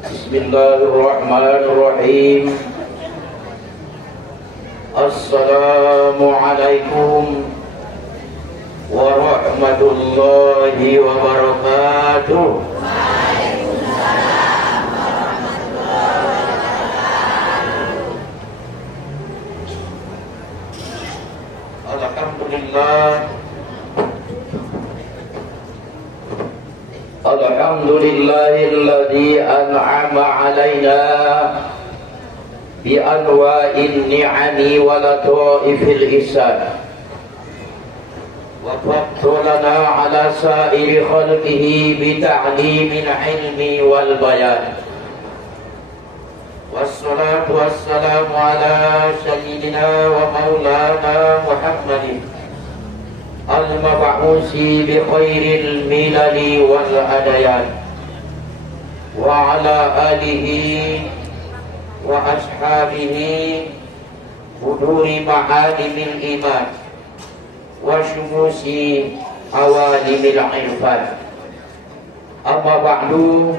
Bismillahirrahmanirrahim. Assalamualaikum warahmatullahi wabarakatuh. Waalaikumsalam warahmatullahi wabarakatuh. Alhamdulillah. Alhamdulillahilladzi an'ama 'alaina bi anwa'in ni'ami wa lataifil ihsan wa faddalana 'ala sa'iri khalqihi bi ta'limil ilmi wal bayan. Wassalatu wassalamu ala sayyidina wa maulana Muhammadin al-mab'usi bi khairil milali wal adayan wa ala alihi wa ashabihi huduri ma'alimil iman wa syumusi awalimil irfan. Amma ba'du,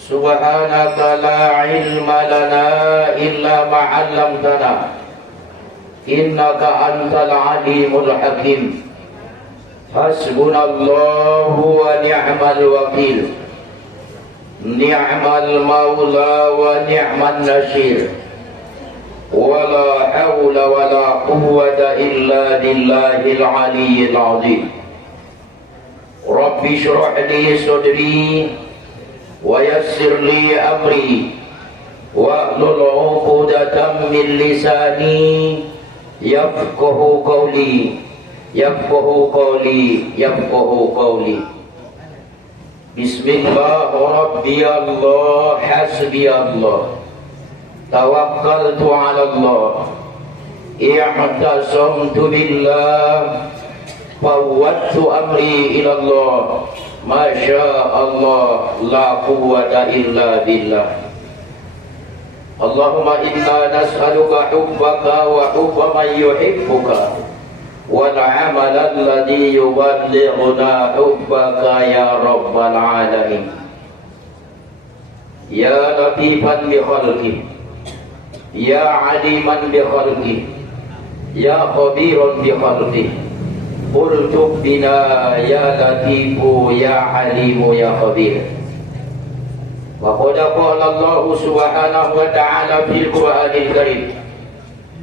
subhanaka la ilma lana illa ma'allamtana innaka antal alimul hakim. Hasbunallahu wa ni'mal wakil, ni'mal maula wa ni'man nasir, wala hawla wala quwwata illa billahil aliyyil azim. Rabbi shrah li sadri wa yassir li amri wa hlul 'uqdatam min lisani yafqahu qawli, yafqahu qawli, yafqahu qawli. Bismillah, rabbi Allah, hasbi Allah, tawakkaltu ala Allah, i'tasamtu billah, fawwadtu amri ila Allah, masya Allah, la quwwata illa billah. Allahumma inna nas'aluka hubbaka wa hubba man yuhibbuka wal amala alladhi yuballighuna hubbaka ya rabbal alamin. Ya latifan bi khalqi, ya aliman bi khalqi, ya khabiran bi khalqi, ultuf bina ya latifu ya alimu ya khabir. Wa qad qala Allah subhanahu wa ta'ala fil Qur'anil Karim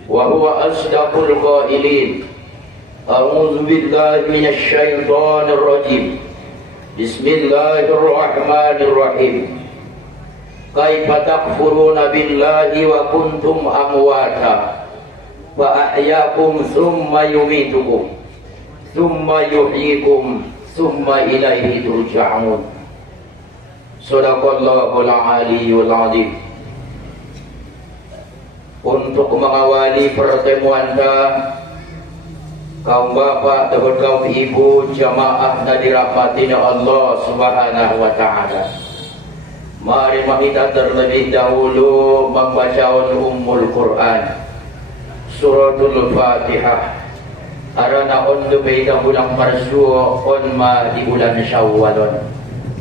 wa huwa asdaqul qailin. A'udzu billahi minasy syaithanir rajim. Bismillahirrahmanirrahim. Kaifa takfuruna billahi wa kuntum amwata fa ahyaakum thumma yumitukum thumma yuhyikum thumma ilaihi turja'un. Sadaqallahul aliyyul azim. Untuk mengawali pertemuan kaum bapak dan kaum ibu jamaah yang dirahmati Allah subhanahu wa ta'ala, mari kita terlebih dahulu membaca Ummul Quran, suratul Fatihah. Arana undu beida bulan Marsuh on ma di bulan Syawal,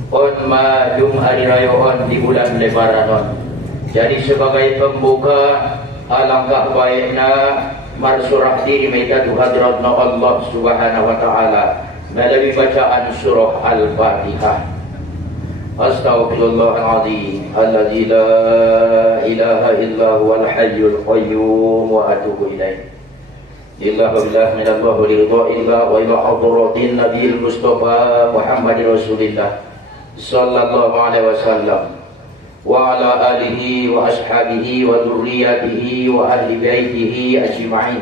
on ma dum hari raya on di bulan Lebaran. Jadi sebagai pembuka, alangkah baiknya marsurah diri mereka hadratna Allah subhanahu wa ta'ala melalui bacaan surah Al-Fatihah. Astaghfirullahaladzim alladzi la ilaha illa huwal hayyul qayyum wa atubu ilaih. Illa billah minallah ridha illa wa ila hadratin nabiyil mustafa Muhammadir Rasulillah sallallahu alaihi wasallam wa ala alihi wa ashabihi wa dzurriyyatihi wa ahli baitihi ajma'in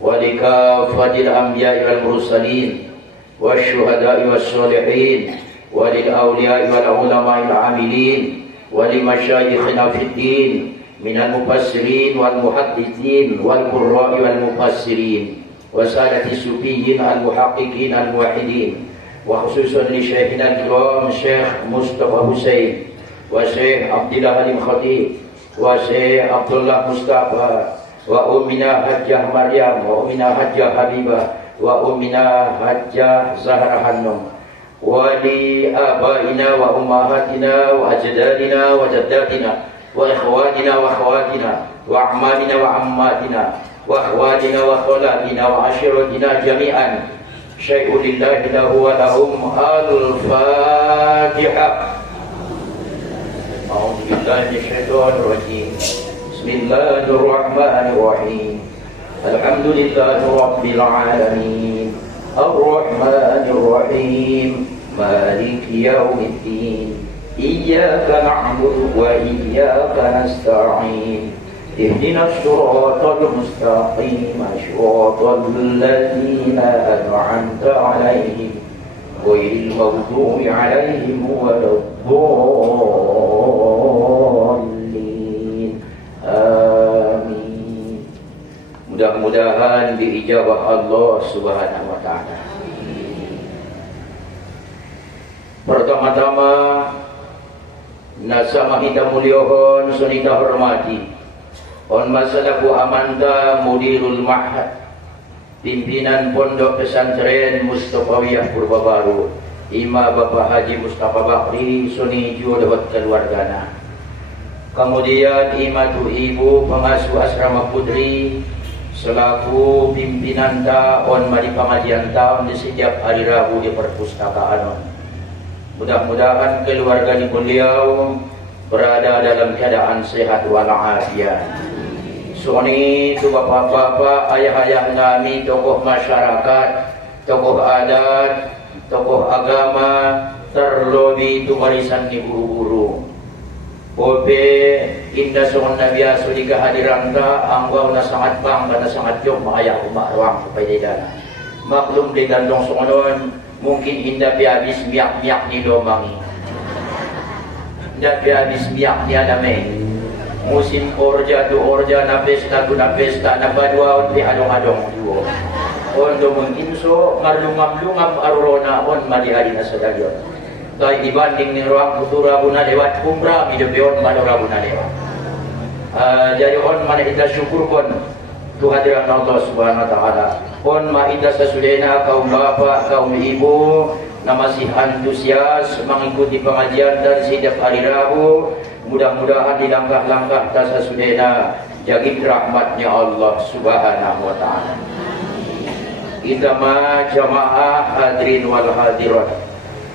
wa likaffatil anbiya'i wal mursalin wasyuhada'i wassalihin wa lil awliya'i wal ulama'il 'amilin wa limasyayikhina fid din minal mufassirin wal muhaddithin wal qurra'i wal mufassirin wa sadati sufiyyin al muhaqqiqin al muwahhidin wa khususan li syekhina al-kiram Syekh Mustafa Husain wa Syekh Abdullah Halim Khatib wa Syekh Abdullah Mustafa wa Ummina Hajjah Maryam wa Ummina Hajjah Habibah wa Ummina Hajjah Zahra Hanum ولآبائنا وأمهاتنا وأجدادنا وجداتنا وإخواننا وأخواتنا وأعمامنا وعماتنا وأخواننا وخالاتنا وعشيرتنا جميعا شيء لله له ولهم الفاتحة. أعوذ بالله من الشيطان الرجيم. بسم الله الرحمن الرحيم. الحمد لله رب العالمين الرحمن الرحيم مالك يوم الدين إياك نعبد وإياك نستعين اهدنا الصراط المستقيم صراط الذين أنعمت عليهم غير المغضوب عليهم ولا الضالين آمين. Mudah-mudahan diijabah Allah Subhanahu wa taala. Pertama-tama nasama kita mulyohon sunita hormati on masalaku amanta mudirul mahad pimpinan pondok pesantren Mustafawiyah Purbabaru Ima Bapak Haji Mustafa Bakri Sunijo dawat keluargana, kemudian imatu ibu pengasuh asrama putri selaku pimpinan on mari pengajian tahun di setiap hari Rabu di perpustakaan. Mudah-mudahan keluarga beliau berada dalam keadaan sehat walafiat. Soni itu bapak-bapak, ayah-ayah kami, tokoh masyarakat, tokoh adat, tokoh agama, terlebih itu warisan di buru-buru. Obe indah songon biasa di kehadiran ta, anggau na sangat bangga na sangat jom ayah umak ruang supaya dana. Maklum di gandong songonon, mungkin indah habis miak-miak ni domangi. Indah habis miak ni adame. Musim orja tu orja na pesta tu na pesta na badua on di adong-adong duo. On do menginso ngarlungam-lungam arurona on madihari na sadagyon. Kaya dibanding ni ruang putura buna lewat umrah hidup madora buna lewat. Jadi on mana kita syukur kon kehadiran Allah Subhanahu wa taala. On ma kita sesudahnya kaum bapak, kaum ibu na masih antusias mengikuti pengajian dan setiap hari Rabu. Mudah-mudahan di langkah-langkah tasasudena jagid rahmatnya Allah Subhanahu wa taala. Kita ma jamaah hadirin wal hadirat.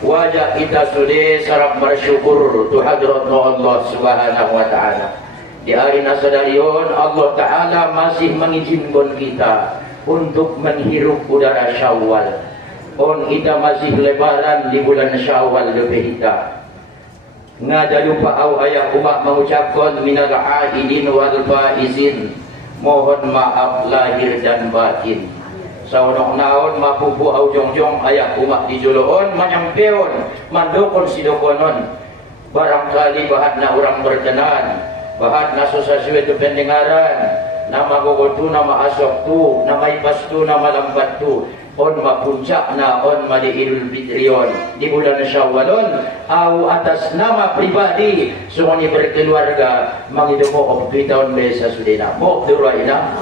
Wajah kita sudah sarap bersyukur tu hadrat Allah Subhanahu wa taala. Di hari nasadarion Allah taala masih mengizinkan kita untuk menghirup udara Syawal. On kita masih lebaran di bulan Syawal lebih kita. Ngada lupa au ayah umat mengucapkan minal aidin wal faizin, mohon maaf lahir dan batin. Saunok naon mapupu au jongjong ayah umat dijoloon manyampeon mandokon sidokonon. Barangkali bahatna orang berkenan, bahatna sosasue tu pendengaran, nama gogotu, nama asok tu, nama ipas tu, nama lambat tu. On mapuncakna on madi Idul Fitrion di bulan Syawalon au atas nama pribadi semuanya berkeluarga mangidomo di tahun besa sudena mo duraina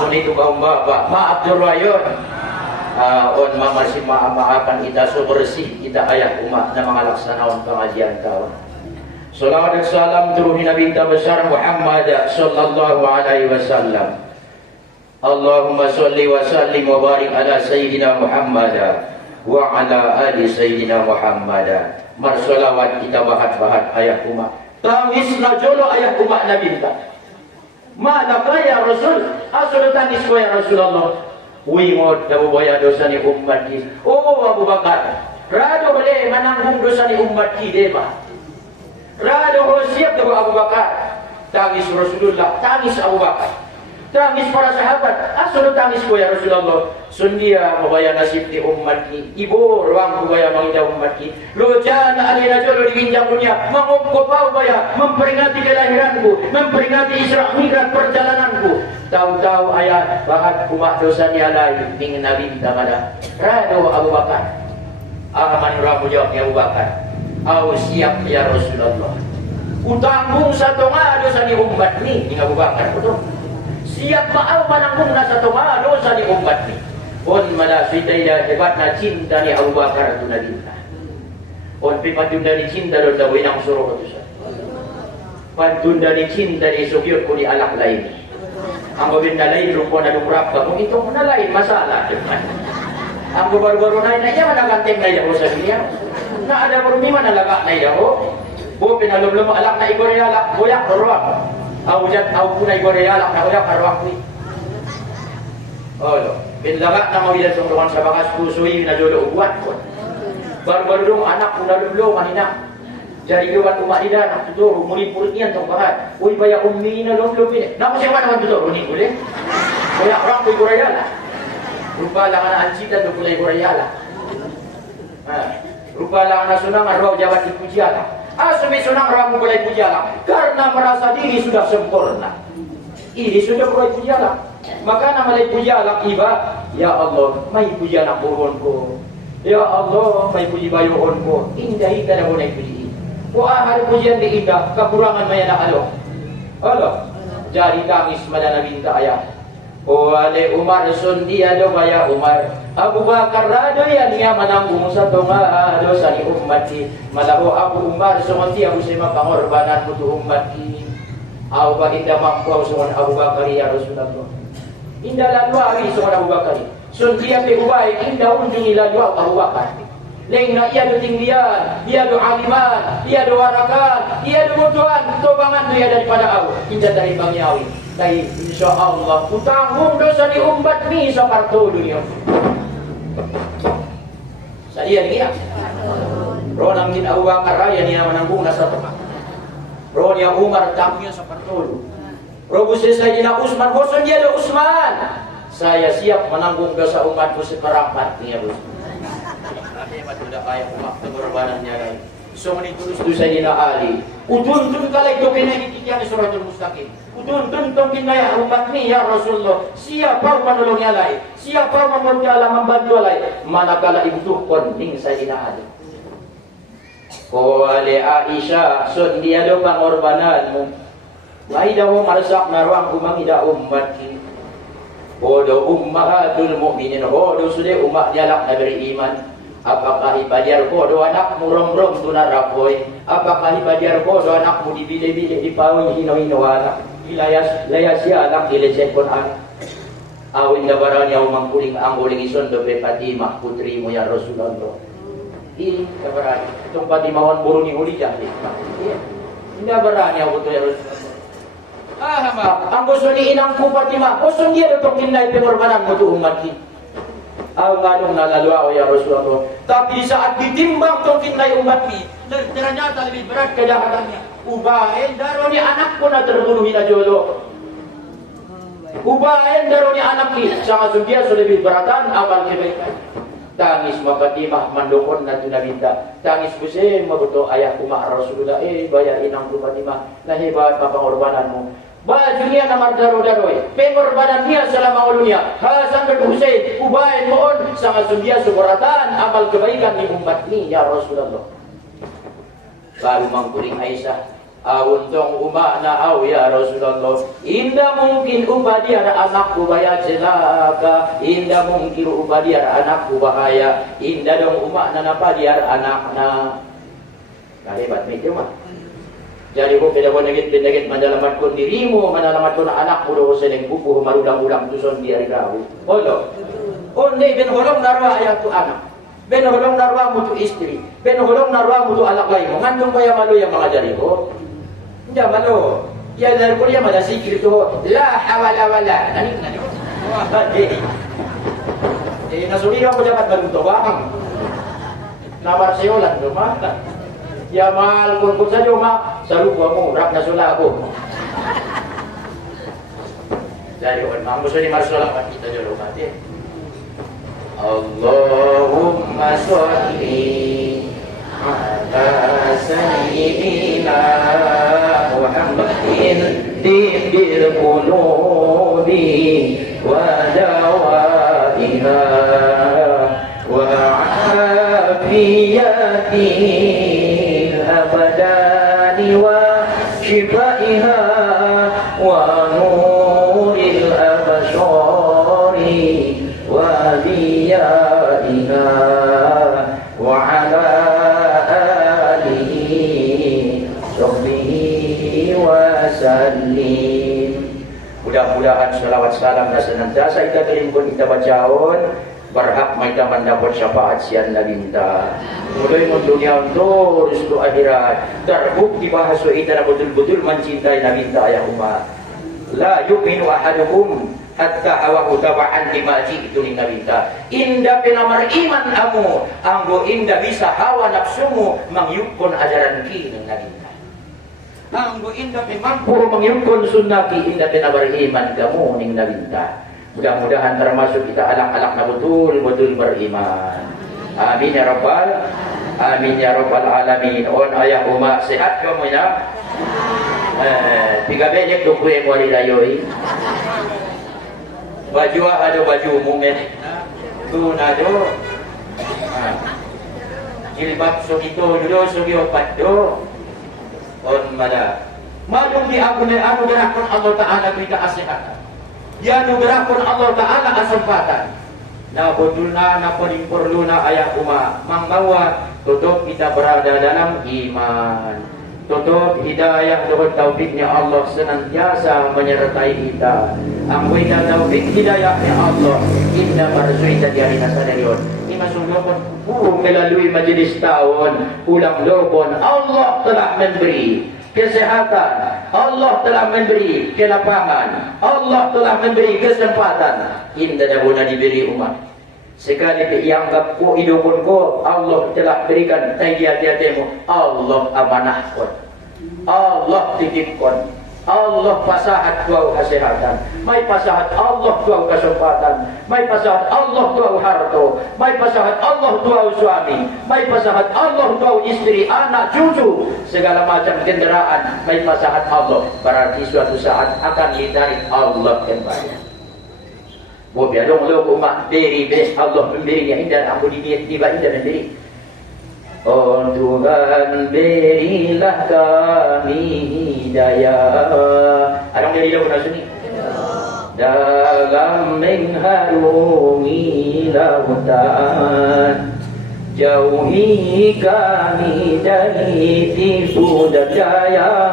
suni tu kaum bapak maaf durayon on masih maafan kita so bersih kita ayah umat na mangalaksanaon pengajian tahun. Salawat dan salam turun Nabi kita besar Muhammad sallallahu alaihi wasallam. Allahumma salli wa sallim wa barik ala Sayyidina Muhammad wa ala ali Sayyidina Muhammad. Marsolawat kita bahat-bahat ayah umat. Tangis na jolo ayah umat Nabi kita. Mana kaya Rasul? Asal tangis ko ya Rasulullah. Wingod na bubaya dosa ni umat ki. Oh Abu Bakar. Rado boleh menanggung dosa ni umat ki deba. Rado ho siap dengan Abu Bakar. Tangis Rasulullah, tangis Abu Bakar. Tangis para sahabat, asal tangis ko ya Rasulullah. Sundia mabaya nasib di umat ki. Ibu ruang kubaya mangida umat ki. Lojana alina jolo di ginjang dunia. Mangop pau baya memperingati kelahiranku, memperingati Isra Mi'raj perjalananku. Tahu-tahu ayat bahat umat dosa ni alai ingin Nabi kita pada. Rado Abu Bakar. Aman rabu jawab ya Abu Bakar. Au siap ya Rasulullah. Utanggung satu dosa di umat ni. Ini Abu Bakar betul. Siap maaf menanggung nasa dosa di umat ni. On mana sitaya hebat na cinta ni Abu Bakar tu Nabi. On pipatun dari cinta do da wenang suruh tu sa. Pantun dari cinta ni sugyot ko di alak lain. Ang gobinda lain rupo na dumrap kamu itu na lain masalah. Ang baru-baru na iya managanteng na iya sa dunia. Na ada baru mana laga na iya ho. Bo pinalumlum alak na igor alak boyak ruak. Awjat aw punay igor alak na boyak ruak ni. Oh, pinlaga na mawila tungtungan sa bakas pusoy na jolo ubuat ko. Baru-baru dong anak udah dulu mahina. Jadi kawan umat ida nak tutur murid-murid nian tong bahat. Oi baya ummi na dong ini. Nak siapa naman tutur ni boleh? Baya orang ko igorayala. Rupa lang ana ancita do kulay igorayala. Rupa lang ana sunang araw jawat dipujiala. Sumi sunang araw mo kulay pujiala karena merasa diri sudah sempurna. Ini sudah kulay pujiala. Maka nama lay pujiala iba, ya Allah, may pujiala buron ko. Ya Allah, may puji bayoon ko. Indahi ka na mo na puji. Kung ahal pujian di indah, kakurangan maya na alo. Alo, jari tangis mananabinta ayah. O ale Umar sundi ado kaya Umar. Abu Bakar rado yan niya mananggung sa tunga ado sa ni ummati. Malaho Abu Umar sumanti Abu Sima pangorbanan mo to ummati. Aw ba inda makwaw suman Abu Bakar ya Rasulullah. Inda lalwa ari suman Abu Bakar. Sundi api ubay inda unjung ilalwa Abu Bakar. Leng na iya do tinggian, iya do aliman, iya do warakan, iya do mutuan, tobangan do iya daripada aku. Inda dari bangyawi. Dai insyaallah utanggung dosa di umat ni sa parto dunia. Saya ni ya. Ronang din Abu Bakar raya niya mananggung nasa tempat. Ronia Umar tangnya sa parto. Robo Sayyidina Utsman, bosan dia do Utsman. Saya siap menanggung dosa umatku seperempat ni ya, Bos. Hebat sudah kaya umat pengorbanannya lain. So menitulus tu Sayyidina Ali. Utuntun kalay to pinagitiyan ni Suratul Mustaqim. Utuntun tong kinaya umat ni ya Rasulullah. Siapa menolong alay? Siapa membantu membantu alay? Manakala ibutuhkon ning Sayyidina Ali. Ko ale Aisyah sun dia do pangorbananmu. Lai daw marsak na ruang kumangida umat ki. Bodo ummahatul mukminin. Bodo sudah umat jalak na beriman. Apakah ibadiar bodo anakmu rom-rom tunarapoy? Apakah ibadiar bodo anakmu dibile-bile dipawin hino-hino anak? Ilayas ya anak dilecehkon anak. Awin na baranya umangkuling angguling ison do Fatimah putrimu ya Rasulullah. Ini kabaran. Itong Fatimahwan burung ni huli jahli. Hindi baranya ako to ya Rasulullah. Ma, ang gusto ni inangku Fatimah, gusto niya do kinay pengorbanan mo to umat ki. Aw nganong nalalwa o ya Rasulullah. Tapi saat ditimbang tong kinay umat ni, ternyata lebih berat kejahatannya. Ubahin daro ni anak ko na terbunuh na jolo. Ubahin daro ni anak ni, sa kasundia so lebih beratan amal kebaikan. Tangis Fatimah mandokon na tunabinda. Tangis busim mabuto ayah kuma Rasulullah bayar inang ku Fatimah. Nahibat mapangorbanan mo. Bajunya namar daro-daroy. Pengorbanan dia selama ulunya. Hasan bin Husain ubahin mohon sangat sundia suburatan amal kebaikan di umat ni ya Rasulullah. Baru mangkuring Aisyah. Untong umak na aw ya Rasulullah. Indah mungkin ubadiar anakku bahaya celaka. Indah mungkin ubadiar anakku bahaya. Indah dong umak na napadiar anakna. Kalibat medyo mah. Jadi ko pinagit madalamat ko dirimu, madalamat ko na anak mo do sa lingkupo marulang-ulang tuson di arigaw. Olo. Onde benholong narwa ayat tu anak. Benholong narwa mo tu istri. Benholong narwa mo tu anak lain mo. Ngantong kaya malo yang mga jari ko. Hindi malo. Ya dar ko ya malasikir to. La hawala wala. Nani. Wah, nasulira ko dapat bagutobang. Nabarseolan do mata. Ya mal kun saja mak saru mo rak na sula ako. Jadi on mambo sini marsala kita jolo mati. Allahumma sholli ala sayyidina Muhammadin bil qulubi wa dawaiha wa afiyatihi abadani wa shifaiha wa nuril abashari wa bi sallim. Mudah-mudahan salawat salam dan senantiasa kita kirimkan kita bacaon berhak kita mendapat syafaat sian Nabi minta. Mulai dunia untuk restu akhirat terbukti bahasa kita betul-betul mencintai Nabi minta ya umat. La yu'minu ahadukum hatta awahu taba'an lima ji'tu li Nabi minta. Indah penamar iman kamu anggo indah bisa hawa nafsumu mengyukun ajaran ki Nabi minta. Anggo indah memampu mengyukun sunnah ki indah penamar iman kamu ning Nabi minta. Mudah-mudahan termasuk kita alang-alang na betul-betul beriman. Amin ya rabbal alamin. On ayah umat sehat kamu ya. 3 benyek tu kuih wali layoi. Baju ada baju mumen. Tu nado. Jilbab sugito judo sugio patdo. On mada. Madung di aku gerahkan Allah Ta'ala kita kesehatan. Ya nugerahkan Allah Ta'ala kesempatan. Na betulna na paling perluna ayah umat mangbawa tutup kita berada dalam iman. Tutup hidayah dengan taufiknya Allah senantiasa menyertai kita. Angwita taufik hidayahnya Allah indah marzuita di hari nasadarion. Ima sulokon melalui majelis tahun ulang lokon Allah telah memberi kesehatan, Allah telah memberi kelapangan, Allah telah memberi kesempatan. Indah dahuna diberi umat. Sekali dianggap ko hidupun ko Allah telah berikan hati-hatimu, Allah amanahkan, Allah titipkan, Allah pasahat kau kesehatan, mai pasahat Allah kau kesempatan, mai pasahat Allah kau harta, mai pasahat Allah kau suami, mai pasahat Allah kau istri, anak, cucu, segala macam kendaraan, mai pasahat Allah. Berarti suatu saat akan ditarik Allah kembali. Biar dong lo umat beri bes Allah memberinya indah aku tiba indah memberi. Oh Tuhan berilah kami hidayah. Ada yang dari lagu sini. Dalam mengharungi lautan, jauhi kami dari tipu daya,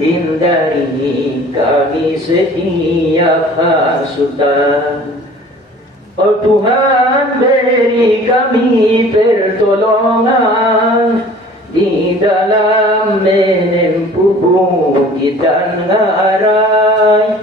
hindari kami setiap hasutan. Oh Tuhan beri kami pertolongan di dalam menempuh bukit dan ngarai.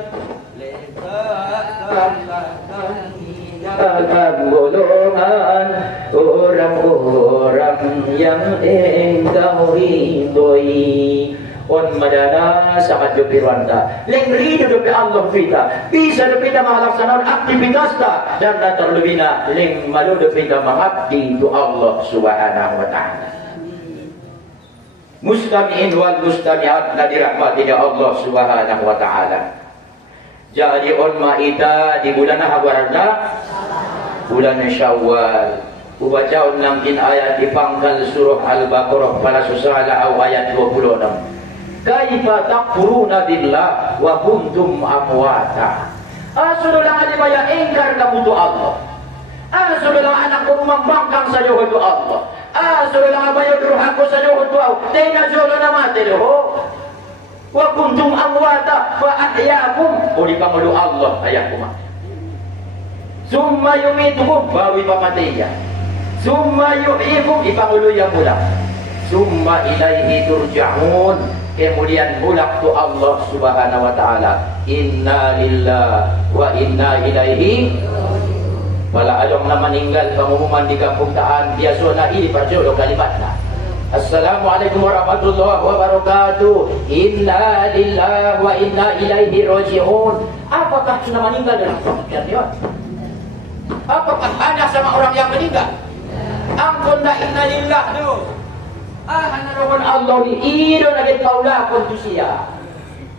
Letakkanlah kami dalam golongan orang-orang yang Engkau ridhoi. On madana sangat jopirwanta lengri dope Allah kita bisa dope kita melaksanakan aktivitas ta dan terlebih na leng malu dope kita mengabdi itu Allah Subhanahu wa taala. Mustami'in wal mustami'at na dirahmati Allah Subhanahu wa taala. Jadi on maida di bulan Hawarna bulan Syawal. Ubaca on 16 ayat di pangkal surah Al-Baqarah pada susala ayat 26. Kaifa takfuruna billah wa kuntum amwata. Asulah alimaya ingkar kamu tu Allah. Asulah anak rumah bangkang saja itu Allah. Asulah abayo durhaku saja itu Allah. Tena jolo na mati loh. Wa kuntum amwata fa ahyakum. Uli pamalu Allah ayakum. Summa yumitukum bawi pamatiya. Summa yuhyikum ipangulu yang pulang. Summa ilaihi turja'un. Kemudian mulak tu Allah Subhanahu wa taala. Inna lillahi wa inna ilaihi. Wala adong na meninggal pengumuman di kampung Taan biasa na ini perjodoh kalimatna. Assalamualaikum warahmatullahi wabarakatuh. Inna lillahi wa inna ilaihi raji'un. Apakah sudah meninggal dalam pengertian? Apakah ada sama orang yang meninggal? Ampun dah inna lillahi tu. Hanarun Allah ni ido lagi kaulah kontusia.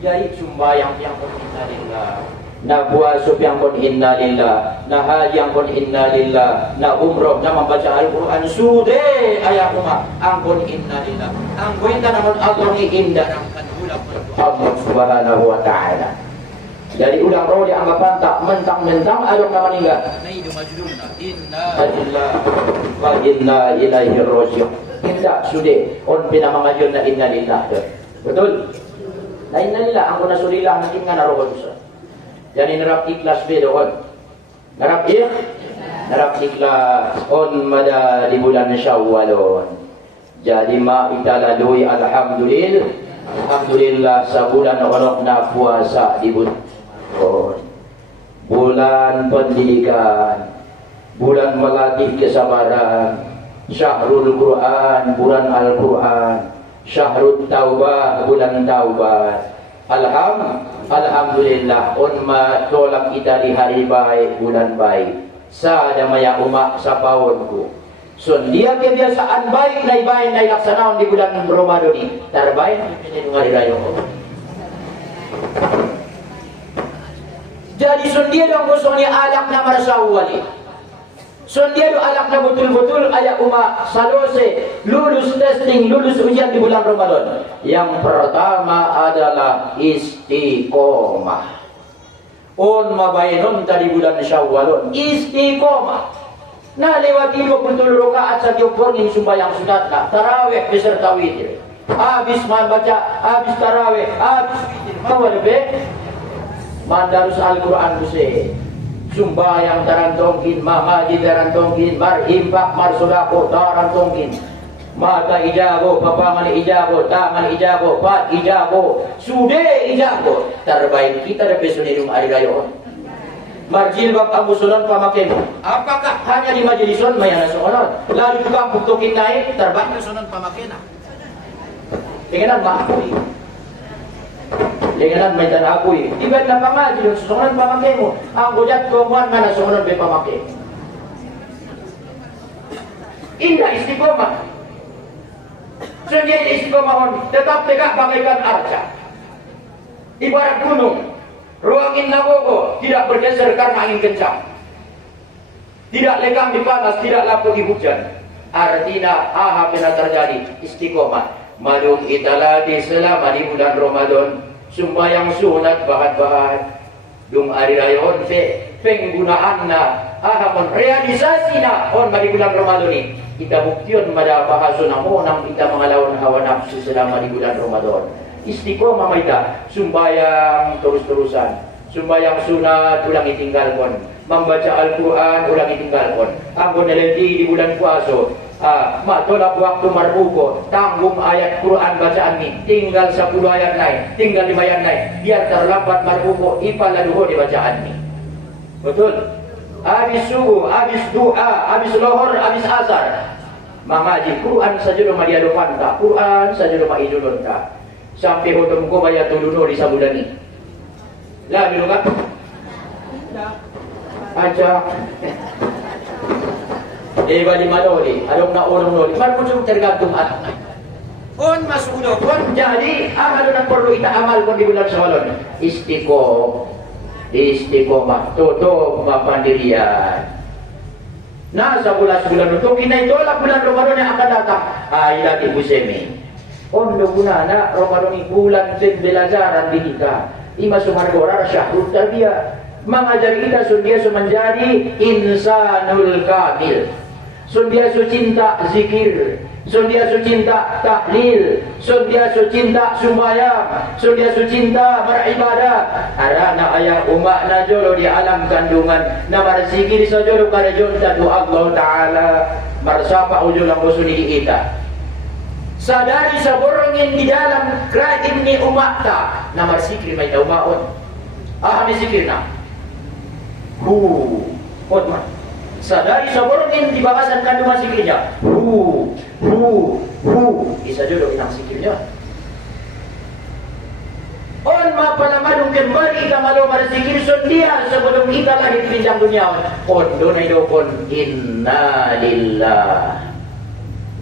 Jadi sembahyang yang pun inna lillah, na puasa yang pun inna lillah, na haji yang pun inna lillah, na umrah, na membaca Al-Quran sude ayat umat ampun inna lillah. Ampun namun Allah ni indah Allah Subhanahu wa taala. Jadi ulang roh dianggapan tak mentang-mentang ada nama meninggal. Nah itu majduna inna lillahi wa inna ilaihi raji'un. Tidak sudah on pina mengajun na inna lillah. Betul? Lain na nila, ang kunasulilah natin nga naroon sa. Yan narap ikhlas be doon. Narap ikhlas on mada di bulan Syawal. Jadi maitalaluy alhamdulillah sa bulan onok na puasa di bulan. Bulan pendidikan, bulan melatih kesabaran, Syahrul Quran, bulan Al-Quran, Syahrul Taubah, bulan Taubat. Alhamdulillah unma tolak kita di hari baik, bulan baik. Sa damaya umak sa pawonku. So dia kebiasaan baik na laksanaon di bulan Ramadan ini. Terbaik ini hari raya. Jadi sundia dong gosongnya alak na marsawali. Sundia do alak na betul-betul ayat umat salose lulus testing, lulus ujian di bulan Ramadan. Yang pertama adalah istiqomah. On mabaynon tadi bulan Syawal. Istiqomah. Nah lewati 20 rakaat sa diopongin sumbayang sunat na tarawih beserta witir. Habis membaca, habis tarawih, habis witir. Mawar be? Mandarus Al-Quran buse sumbayang tarantongkin, mamaji tarantongkin, marimpak, marsodako tarantongkin, mata ijabo, papangan ijabo, tangan ijabo, pat ijabo, sude ijabo. Terbaik kita ada pesunirung hari rayon. Marjilbab amusulan pamakin. Apakah hanya di majelisun mayana soalan? Lalu juga buktokin naik terbaik pesunan pamakin. Dengan maafui. Dengan may tanakui. Iba't na pangaji yung susunod pamakin mo. Ang gujat kumuhan na susunod may pamakin. Indah istiqomah. So dia istiqomah tetap tegak bagaikan arca. Ibarat gunung. Ruang Innawogo tidak bergeser karena angin kencang. Tidak lekang di panas, tidak lapuk di hujan. Artinya apa yang terjadi? Istiqomah. Madung italadi selama di bulan Ramadan. Sumbayang sunat bahat-bahat. Dung ari rayon penggunaan na ahapon realisasi na on di bulan Ramadan ini. Kita buktiun pada bahasun mo nang kita mengalawan hawa nafsu selama di bulan Ramadan. Istiqomah maida, sumbayang terus-terusan, sumbayang sunat ulang itinggalkan, membaca Al-Quran ulang itinggalkan. Anggo nelenti di bulan puasa, matolak waktu marbuko, tanggung ayat Quran bacaan ini, tinggal 10 ayat naik, tinggal 5 ayat naik, biar terlambat marbuko, ipaladuho di bacaan ini. Betul? Habis subuh, habis doa, habis lohor, habis asar, mengaji Quran saja rumah dia dopanta, Quran saja rumah idulun ta. Sampai hukum ko bayar tuluno di sabudani. Lah bilo ka? Aja. Bali maloli, adong na orong loli. Mar mo tergantung anak. On masudo kon jadi ano nang perlu kita amal kon di bulan Syawal. Istiqomah, toto mapandirian. Nah, sebulan itu kita tolak bulan Ramadan yang akan datang. Ilat ibu semi. Ondo gunana Ramadan bulan pembelajaran di kita. Ima sumargora syahrul tarbiyah. Mengajari kita sundia menjadi insanul kamil. Sundia cinta zikir, sundia cinta tahlil, sundia cinta sembahyang, sundia cinta beribadah. Arana ayah umat najolo di alam kandungan. Nama zikir sajolo pada jonta Allah Taala. Marsapa ujul ang busuni di kita. Sadari sa borongin di dalam krain ni umat ta. Nama zikir may taumaon. May zikir na. Kodman. Sadari sa borongin di bakasan kandungan zikirnya. Isa jodoh inang zikirnya. On mapalamadong kembali ka malo marzikir sundia sebelum kita lahir di pinjang dunia. On dunay do kon inna lillah.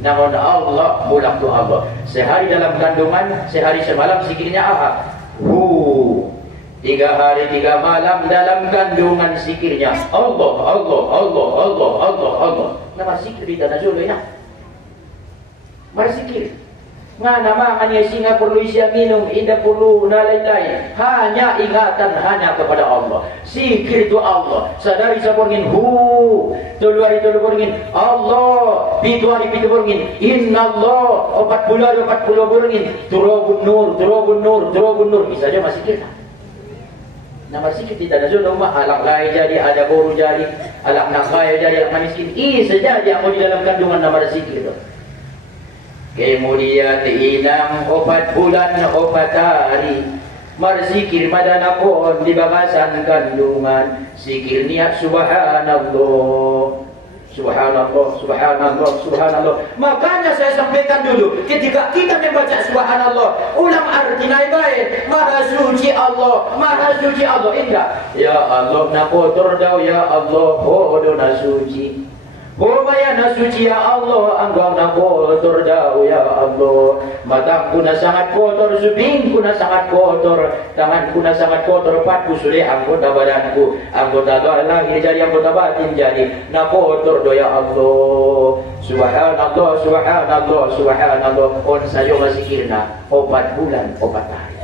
Namun Allah pulang tu Allah. Sehari dalam kandungan, sehari semalam zikirnya apa? 3 hari 3 malam dalam kandungan zikirnya Allah, Allah, Allah, Allah, Allah, Allah. Nama zikir di tanah Zulay na. Marzikir. Nga nama kanya singa perlu isya minum, indah perlu nalai-nalai. Hanya ingatan hanya kepada Allah. Zikir itu Allah. Sadari saborngin tulu hari tulu borngin Allah. Pitu hari pitu borngin Inna Allah. 40 borngin turobun nur. Bisa aja masih kita. Nama sikit tidak ada zona rumah. Alak lain jadi, ada boru jadi, alak nakaya jadi, alak miskin. Saja yang mau di dalam kandungan nama sikit itu. Kemudian inang 4 bulan 4 hari marzikir madana pohon di bakasan kandungan. Zikir niat subhanallah. Subhanallah. Makanya saya sampaikan dulu, ketika kita membaca subhanallah, ulang artinya baik. Maha suci Allah. Indah. Ya Allah na kotor daw, ya Allah hodo na suci. Maya na suci ya Allah, anggang na kotor daw ya Allah. Matangku na sangat kotor, subingku na sangat kotor, tanganku na sangat kotor, patku sudah anggota badanku, anggota lahir jadi, anggota batin jadi, na kotor do ya Allah. Subhanallah. On sayo masikirna 4 bulan 4 hari.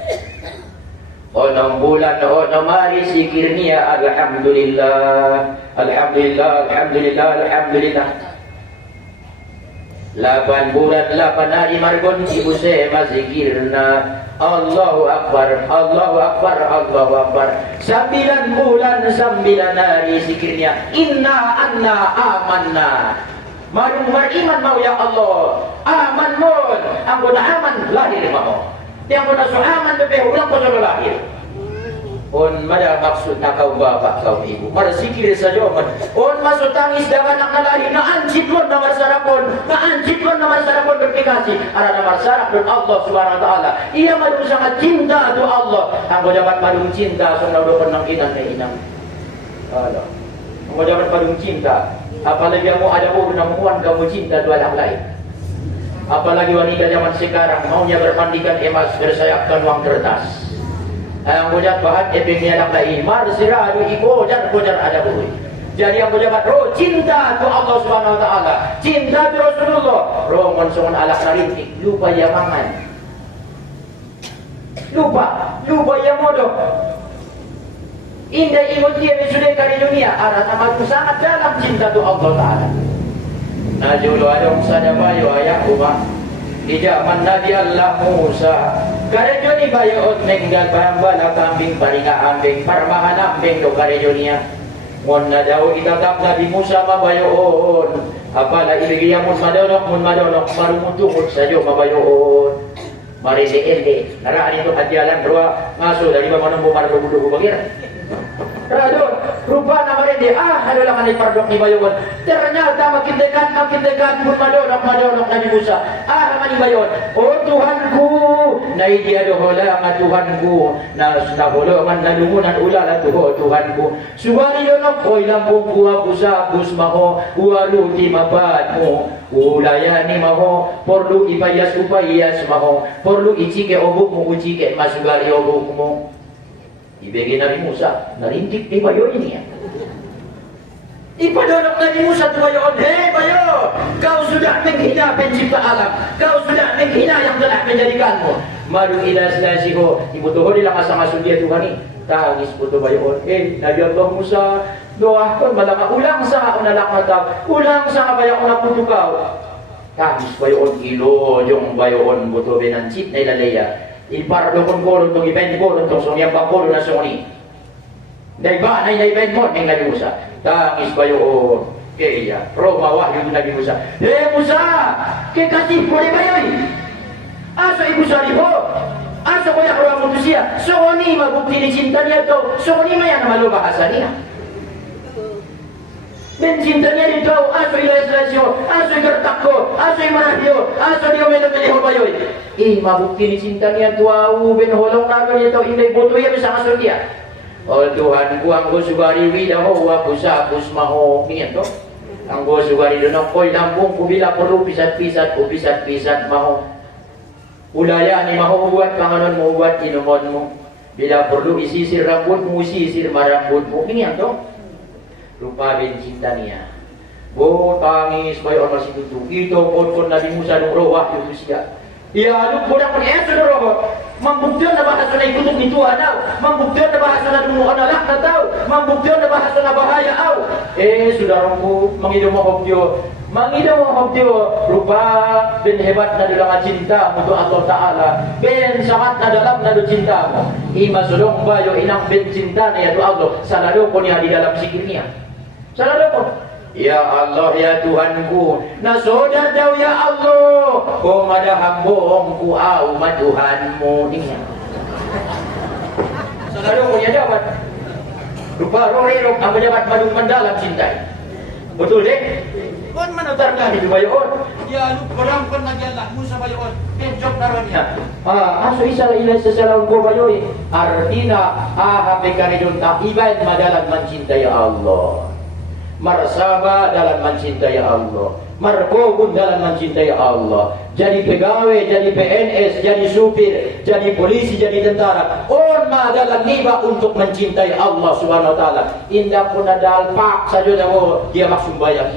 6 bulan 6 hari zikir niya alhamdulillah. 8 bulan 8 hari margon ibu saya mazikirna Allahu Akbar. 9 bulan 9 hari zikirnya inna anna amanna. Marung beriman mau ya Allah. Aman mon. Anggota aman lahir mau. Yang pernah aman bebeh ulang pasal lahir. On mada maksud na kau bapak kau ibu marzikir saja man. On masuk tangis dengan anak lahir na anjit mon nomor sarapon. Berfikasi ada nomor sarap dan Allah Subhanahu wa taala. Ia madu sangat cinta tu Allah. Anggo dapat madu cinta sono do penang kita ke inang. Allah. Anggo dapat madu cinta. Apalagi kamu ada perempuan kamu cinta tu anak lain. Apalagi wanita zaman sekarang maunya bermandikan emas, bersayapkan uang kertas. Yang bujat bahat ebengnya anak lain, marsira adu ikojar ada bui. Jadi yang bujat cinta tu Allah Subhanahu wa taala, cinta tu Rasulullah. Romon songon alak narintik, lupa ya mangan. Lupa ya modok. Indah imut dia sudah kari dunia, arah tamatku sangat dalam cinta tu Allah taala. Najulu adong sada bayo ayak rumah di zaman Nabi Allah Musa. Karejo ni bayo ot nenggal bambala kambing paringa ambing parmahan ambing do karejo niya. Mon na daw itatap Nabi Musa mabayoon. Apala ilgiya mun madonok marumutukot sayo mabayoon. Marinde naraan ito hadyalan dua ngaso dari bamanong bumardo budu bagir. Radon, rupa nama ini adalah kanai pardok ni bayon. Ternyata makin dekat pun madonok Nabi Musa. Mani bayon. Oh Tuhanku, nai dia dohola Tuhanku. Naholongan nalungunan ulala Tuhanku. Subari donok oi lambungku abus maho, ualuti mabatmu. Ulayani maho, perlu ipayas maho, perlu icike obukmu ucike masugali obukmu. Ibagi Nabi Musa, narindik di bayo ini ya. Ipadonok Nabi Musa tu bayo, hei bayo, kau sudah menghina pencipta alam, kau sudah menghina yang telah menjadikanmu. Madu ila selasiho, ibu tuh di lama sama dia Tuhan ini. Tangis putu bayo, Nabi Allah Musa, doakan balama ulang sa unalak mata, ulang sa bayo una putu kau. Tangis bayo ilo jong bayo buto benancip na ilaleya. Ipardo kon kolon tong iben kolon tong song yang kolon na song ni. Dai ba nay iben mo ning Nabi Musa. Tangis bayo kaya Roma wahyu Nabi Musa. Musa, ke kasih ko ni bayo. Asa ibu saliho. Asa ko ya orang manusia. So ni mabukti ni cinta niya to. So ni maya na malo bahasa niya. Ben cintanya itu, aso ilaslasyo, aso gertakko, aso marahyo, aso dia mele-mele bayoy. Mabukti ni cinta niya tuau ben holong nago niya to inday buto ya bisa masuk dia. Oh Tuhan ku anggo sugari widaho wa pusapus maho niya to. Anggo sugari donok koy lambung ku bila perlu pisat-pisat maho. Ulayani maho buat panganon mo buat inumon mo. Bila perlu isisir rambutmu, sisir marambutmu niya to. Rupa ben cinta niya. Tangis bayo masih itu. Ito pon Nabi Musa dong roh wahyu siya. Ya, lu kurang punya saudara. Membuktikan na bahasa na ikutok ni Tuhan daw. Membuktikan na bahasa na dumukan na lakna daw. Membuktikan na bahasa na bahaya daw. Saudaraku, mangidaw mo hobyo. Mangidaw mo hobyo. Rupa, ben hebat na dalam cinta untuk Allah Ta'ala. Ben sangat na dalam na do cinta mo. Ima sulong bayo inang ben cinta na yaitu Allah. Salado ko niya di dalam sikir niya. Salado ko. Ya Allah ya Tuhanku, nasoda daw ya Allah, kung madahambong ku au maduhanmu niya. Saudara punya jabat. Rupa roh ang jabat madung mendalam cintai. Betul deh? Kon manutarkan di bayon. Ya lu perang kon nagyala mu sa bayon. Benjok naronya. Aso isa ila sa salaw ko bayoy. Artina hape kanidun ta ibaid madalag mencintai Allah. Marsaba dalam mencintai Allah, margogun dalam mencintai Allah. Jadi pegawai, jadi PNS, jadi supir, jadi polisi, jadi tentara. Orma dalam niba untuk mencintai Allah Subhanahu Wa Taala. Indah pun ada alpak saja dia maksud bayang.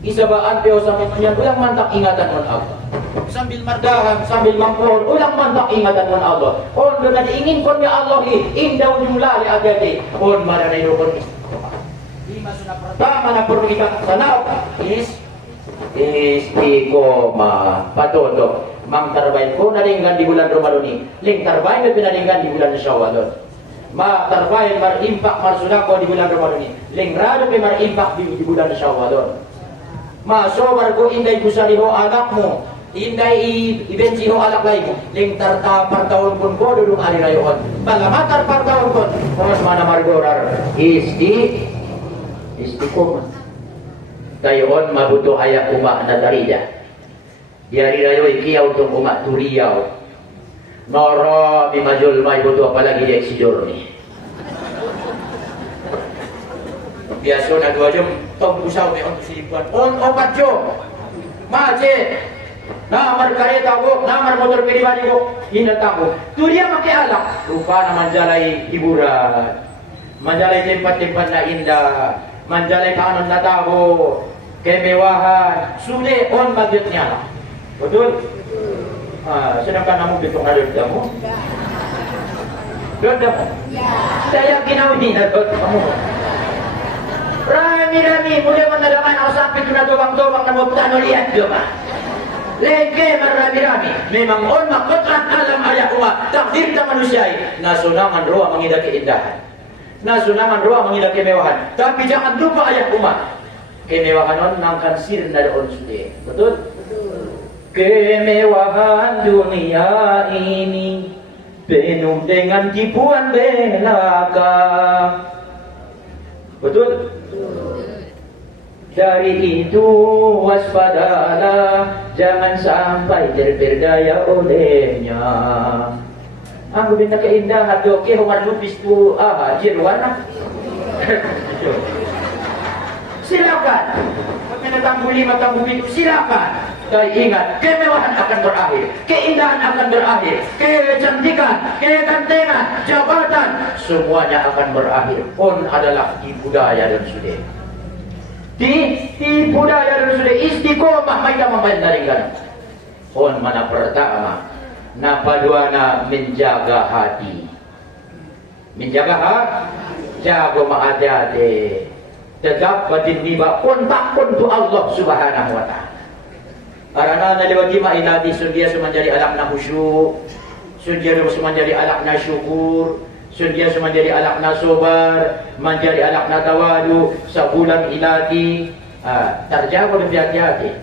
Isabaan peo sampai menyan ulang mantap ingatan mon Allah. Sambil mardahan, sambil mangkon, ulang mantap ingatan mon Allah. On benar ingin kon ya Allah li, indah jumlah li agate. On marana idokon pertama na perlu kita tanaw istiqomah patoto mang terbaik ko naringgan di bulan Ramadan ini ling terbaik na pinaringgan di bulan Syawal ma terbaik marimpak marsudako di bulan Ramadan ini ling rado pe marimpak di bulan Syawal ma sobar ko inday kusariho anakmu inday ibensiho alak lain ling tartapar tahun pun ko duduk hari rayon balamatar par tahun pun kos mana margorar istiqomah. Dayon mabuto ayak umak na darida. Yari rayoy kiyaw tong umak turiyaw. Noro bimajul may buto apalagi di eksijorni. Biasa na 2 jam tong usaw may on silipuan. On opat jam. Mace. Namar kareta ko, namar motor pribadi ko, hinata ko. Turiya makialak. Rupa na manjalay hiburan. Manjalay tempat-tempat na indah. Manjalay kanon na tao, kemewahan, suli on bagyot niya lang. Betul? Sedangkan namu bitong nalunda mo? Lunda mo? Saya kinawin na kamu. Rami-rami, muli mo nalaman ako sampai na tubang-tubang na mabutano lihat ba? Lege marami-rami, memang on makotran alam ayat umat, takdir ta manusia, nasunaman roa mengidak keindahan. Nasunaman roa mengidak kemewahan. Tapi jangan lupa ayat umat. Kemewahan on nangkan sir na doon sudah. Betul? Kemewahan dunia ini penuh dengan tipuan belaka. Betul? Dari itu waspadalah, jangan sampai terperdaya olehnya. Aku bina keindahan do ke hongar lupis tu haji warna. Silakan. Pemina matang itu silakan. Dan ingat, kemewahan akan berakhir, keindahan akan berakhir, kecantikan, kegantengan, jabatan, semuanya akan berakhir. On adalah di budaya dan sudah. Di budaya dan sudah istiqomah maida membandaringkan. On mana pertama? Napaduana menjaga hati. Menjaga hati, jaga hati. Tetap batin niba kontak untuk Allah Subhanahu wa taala. Karena nalewati mailati sundia menjadi anak na khusyuk, sundia menjadi anak na syukur, sundia menjadi anak na sobar, menjadi anak na tawadu, sabulan ilati, terjaga lebih hati-hati.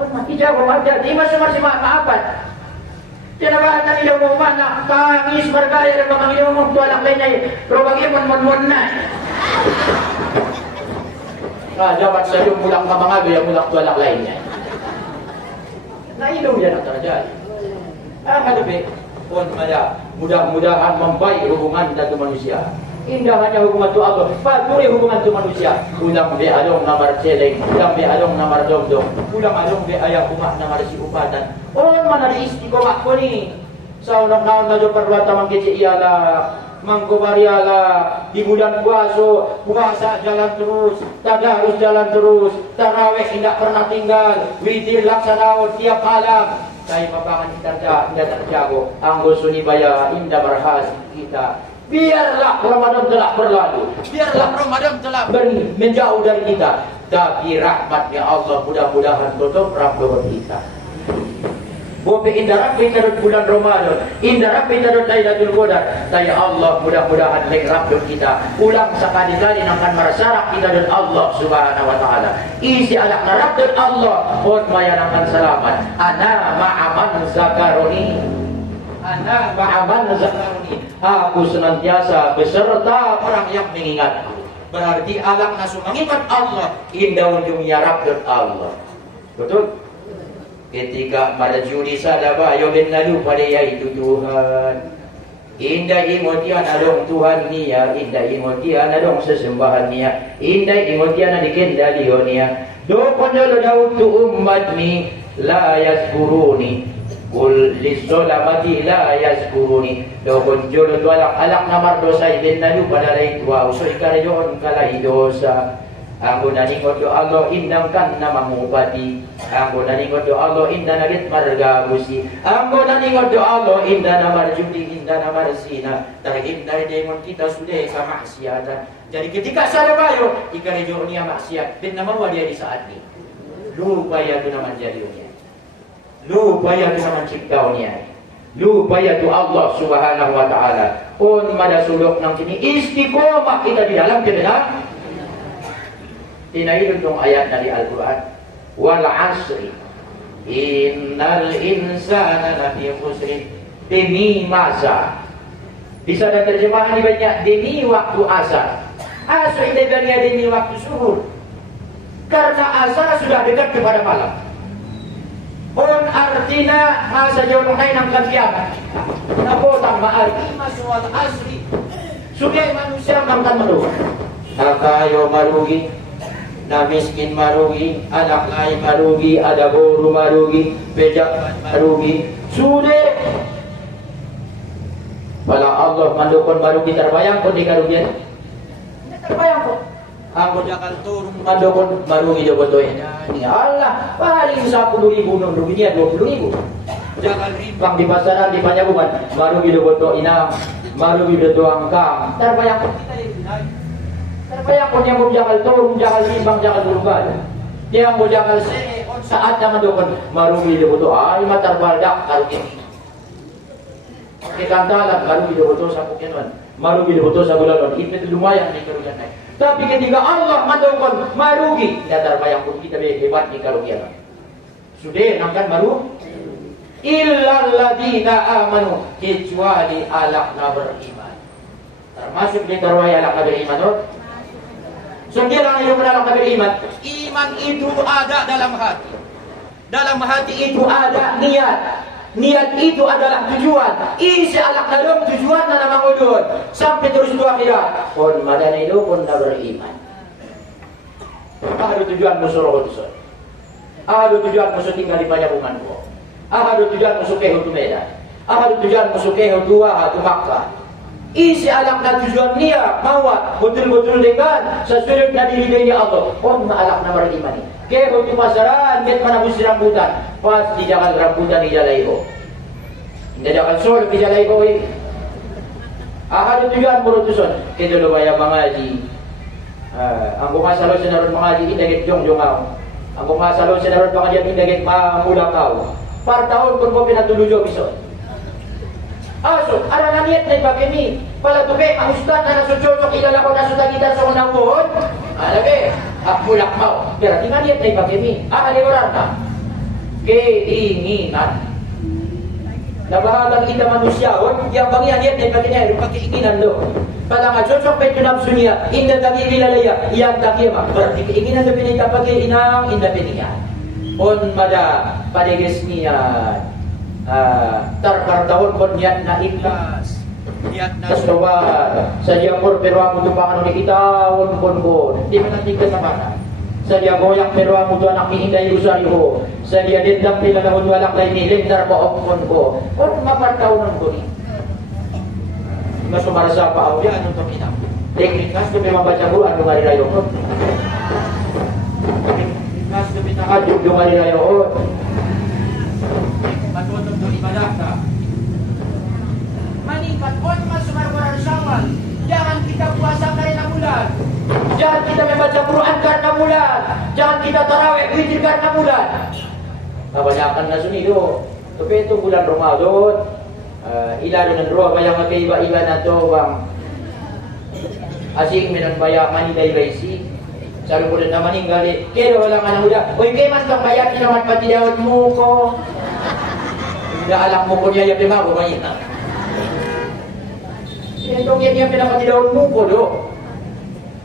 Oh, mati jago hati-hati, masih maapat. Tinabatan nila mo mana, pangis bergaya dan memang mo tualak lainnya, pero bagaimana mon na. Jawab saya pulang ke mga yang mulak tualak lainnya. Nah ilaw yan ang terjadi. Hadapi, mudah-mudahan membaik hubungan dengan manusia. Indah hanya hubungan itu Allah. Paturi hubungan itu manusia. Ulang be along namar celeng, ulang be along namar domdom, ulang along be ayah umah namar si upatan. Mana di istiqomah ko ni. Sa unang naon na do perluata mang kece ialah mangko mariala di bulan puasa jalan terus, tadarus jalan terus, tarawih tidak pernah tinggal, witir laksanaon tiap malam. Saya mapangan tidak terjago, anggo sunibaya indah berhasil kita. Biarlah Ramadan telah berlalu, biarlah Ramadan telah menjauh dari kita, tapi rahmatnya Allah mudah-mudahan tutup rahmat kita. Bobe indah rapi tarut bulan Ramadan, indah rapi tarut Lailatul Qadar. Saya Allah mudah-mudahan mengrabut kita. Ulang sekali-kali akan merasarak kita dan Allah Subhanahu wa taala. Isi anak narabut Allah, pun mayanangkan selamat. Ana ma'aman zakaruni. Ana ma'aman zakaruni. Aku senantiasa beserta orang yang mengingatku. Berarti alam nasu mengingat Allah, indah ujungnya rabut Allah. Betul? Ketika maraju di sadaba yogen lalu pada yaitu Tuhan. Indah imotian adong Tuhan niya, indah imotian adong sesembahan niya, indah imotian adikendalion niya. Do kondolo daud tu umat ni la yazkuruni, kul lisolamati la yazkuruni. Do kondolo tu alak namar dosa ibn lalu pada lain tua usul karajon kalai dosa. Aku naningot do Allah indangkan nama mengubati. Aku naningot do Allah indah nagit marga busi. Aku naningot do Allah indah nama judi indah nama resina. Terhindar demon kita sudah ke maksiatan. Jadi ketika saya bayo ikarejo niya maksiat dan nama dia di saat ini. Lupa ya tu nama jadinya. Lupa ya tu nama ciptaunya. Lupa ya tu Allah Subhanahu wa taala. On mada suluk nang sini istiqomah kita di dalam kebenaran. Inailun dong ayat dari Al-Quran. Wal asri innal insana lafi khusrin. Demi masa. Bisa ada terjemahan di banyak demi waktu asar. Asar ini demi waktu suhur. Karena asar sudah dekat kepada malam. Pun artinya masa jauh lain akan kiamat. Napotang ma'arti maswal asri. Sudah manusia akan merugi. Nakayo marugi. Na miskin marugi, anak lain marugi, ada guru marugi, pejabat marugi. Sudah. Kalau Allah mandukun marugi terbayang pun di karugian. Terbayang pun. Aku jangan turun mandukun marugi do botonya. Ini Allah paling 10.000 nun ruginya 20.000. Jangan rimbang di pasaran di Panjabungan marugi do boto inang, marugi do angkang. Terbayang pun kita di terbayang pun yang mau jangan turun, jangan rimbang, jangan berubah. Yang mau jangan saat naman doon marumi di buto ay matarbaldak karugi. Kikantalan marumi di buto sa Pokemon, marumi di buto sa bulalon. Ipit lumayan ni karugian ay. Tapi ketika Allah mandokon marugi, terbayang pun kita hebat ni karugian. Sudah nangkan maru illal ladina amanu kecuali alak na beriman. Termasuk di karwaya alak na beriman. So dia lang yung menolak beriman. Iman itu ada dalam hati. Dalam hati itu ada niat. Niat itu adalah tujuan. Isi alak dalam tujuan na namang ulun. Sampai terus itu akhirat. Pun madana itu pun na beriman. Ada tujuan musuh roh tuson. Ada tujuan musuh tinggal di Panjabungan ko. Ada tujuan musuh keho tu Medan. Ada tujuan musuh keho tua tu Makkah. Isi alak na tujuan niya, mawat, betul-betul dengan sesuai na dirinya Allah. On maalak na beriman ni. Kaya kung pasaran, met manabus si rambutan, pas di jakal rambutan ni jalay ko. Hindi jakal sol, di jalay ko eh. Ada tujuan berutusan. Kaya dulu bayang mengaji. Ang kumasalo sa narod mengaji, indagit jong-jong ako. Ang kumasalo sa narod mengaji, indagit mamula kau. Par tahun pun ko pinatulujo bisod. Aso, arang niat na ipagini. Pala tuke, ang ustad na nasutsyotsok ilala ko na sutagitan sa unang buhon. Alabe, akbulak mo. Pero tingnan niat na ipagini. Aliwaran na. Keinginan. Nabahagang kita manusiawan, yang bangyan niat na ipagini, pagkiinginan do. Pala nga, tsotsok peto nafsu niya, inda taki ilalaya, yang taki ma. Berarti keinginan na pinitapagin, inang inda piniyan. On mada, padiges niya. Terkartahun pun niat na ikhlas, niat na sobat. Sadia pur pero amo tu pangano ni kita pun di mana tinggal sama. Sadia goyak pero amo tu anak ni inday usari ho. Sadia dendam pila na alak lain ni lentar pa pun ko. Pun mapartahun ko ni. Kasumara sa paawyan untuk kita. Teknik nas kami membaca Quran dengan hari raya. Teknik nas kami tahajud dengan hari raya. Matutup do ibadah ta. Maningkat on masumar bulan Syawal. Jangan kita puasa karena bulan. Jangan kita membaca Quran karena bulan. Jangan kita tarawih witir karena bulan. Kebanyakan na sunido. Tapi itu bulan Ramadan. Ilalo ng ruwa bayang magkaiba-iba na to bang asing minan baya maniday baysi. Sabi ko na maninggali. Kaya wala nga na hula. Uy, kaya man kang bayat naman pati dawat mo ko. Hindi alam mo ko niya yung lima ko ngayon. Ito yan yung pinapatidawat mo ko do.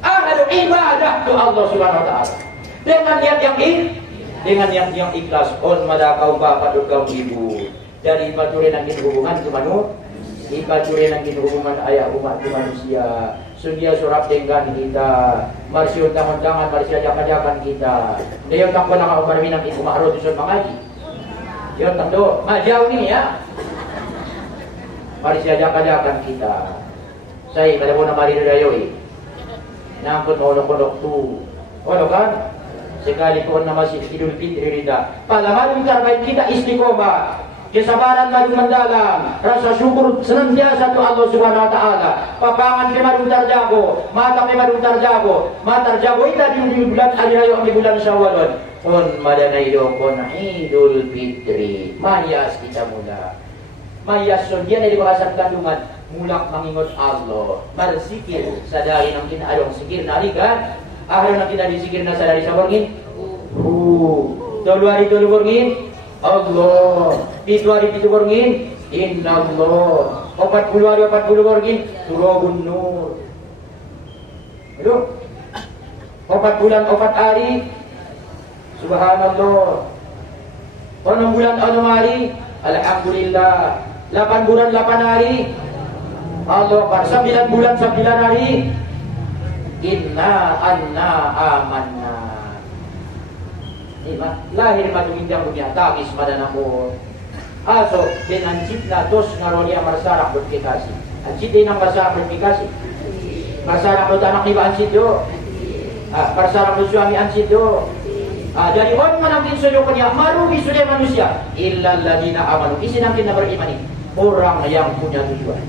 Ang ibadah to Allah subhanahu wa ta'ala. Dengan yang ikhlas on madakaw ba padugaw ibu. Dari patuloy ng hubungan kumano, ipatuloy ng hubungan ay umat di manusia. Sundia surap dengan kita, marsiyon tangan-tangan, marsiya jaka-jakan kita. Ngayon takpo na kaumarami ng ikumaro doon mangaji. Yun tando, majaw ni ya. Marsiya jaka-jakan kita. Say, kada mo na marirayo eh. Nangkot mo ulok-ulok tu. Ano kan? Sekali ko na masih Idul Fitri rida. Palaman karbain kita istiqomah. Kesabaran madu mendalam, rasa syukur senantiasa tu Allah Subhanahu wa taala. Papangan ke madu tarjago, mata ke madu tarjago. Mata tarjago ita di bulan hari raya di bulan Syawal. On madanay do kon Idul Fitri. Mayas kita mula. Mayas son dia di bahasan kandungan mulak mangingot Allah. Bersikir sadari nang kinaadong sikir narikan. Ahli nang kinadisikir na sadari sa borgin. Tolu hari tolu borgin. Allah, 7 hari 7 borgin, Inna Allah, 40 hari 40 borgin, Turobun Nur. Aduh, 4 bulan 4 hari, Subhanallah. 6 bulan 6 hari, Alhamdulillah. 8 bulan 8 hari, Allah. 9 bulan 9 hari, Inna anna amanna. Lahir matungindang dunia takis madanamo. Aso dengan cipta dos ngaronia marsarak berkikasi. Ancit din ang marsarak berkikasi. Marsarak do anak ni ba ancit do? Marsarak do suami ancit do. Dari on manangkin suyo kanya marugi sudah manusia. Illa alladina amanu. Isinangkin na berimani. Orang yang punya tujuan.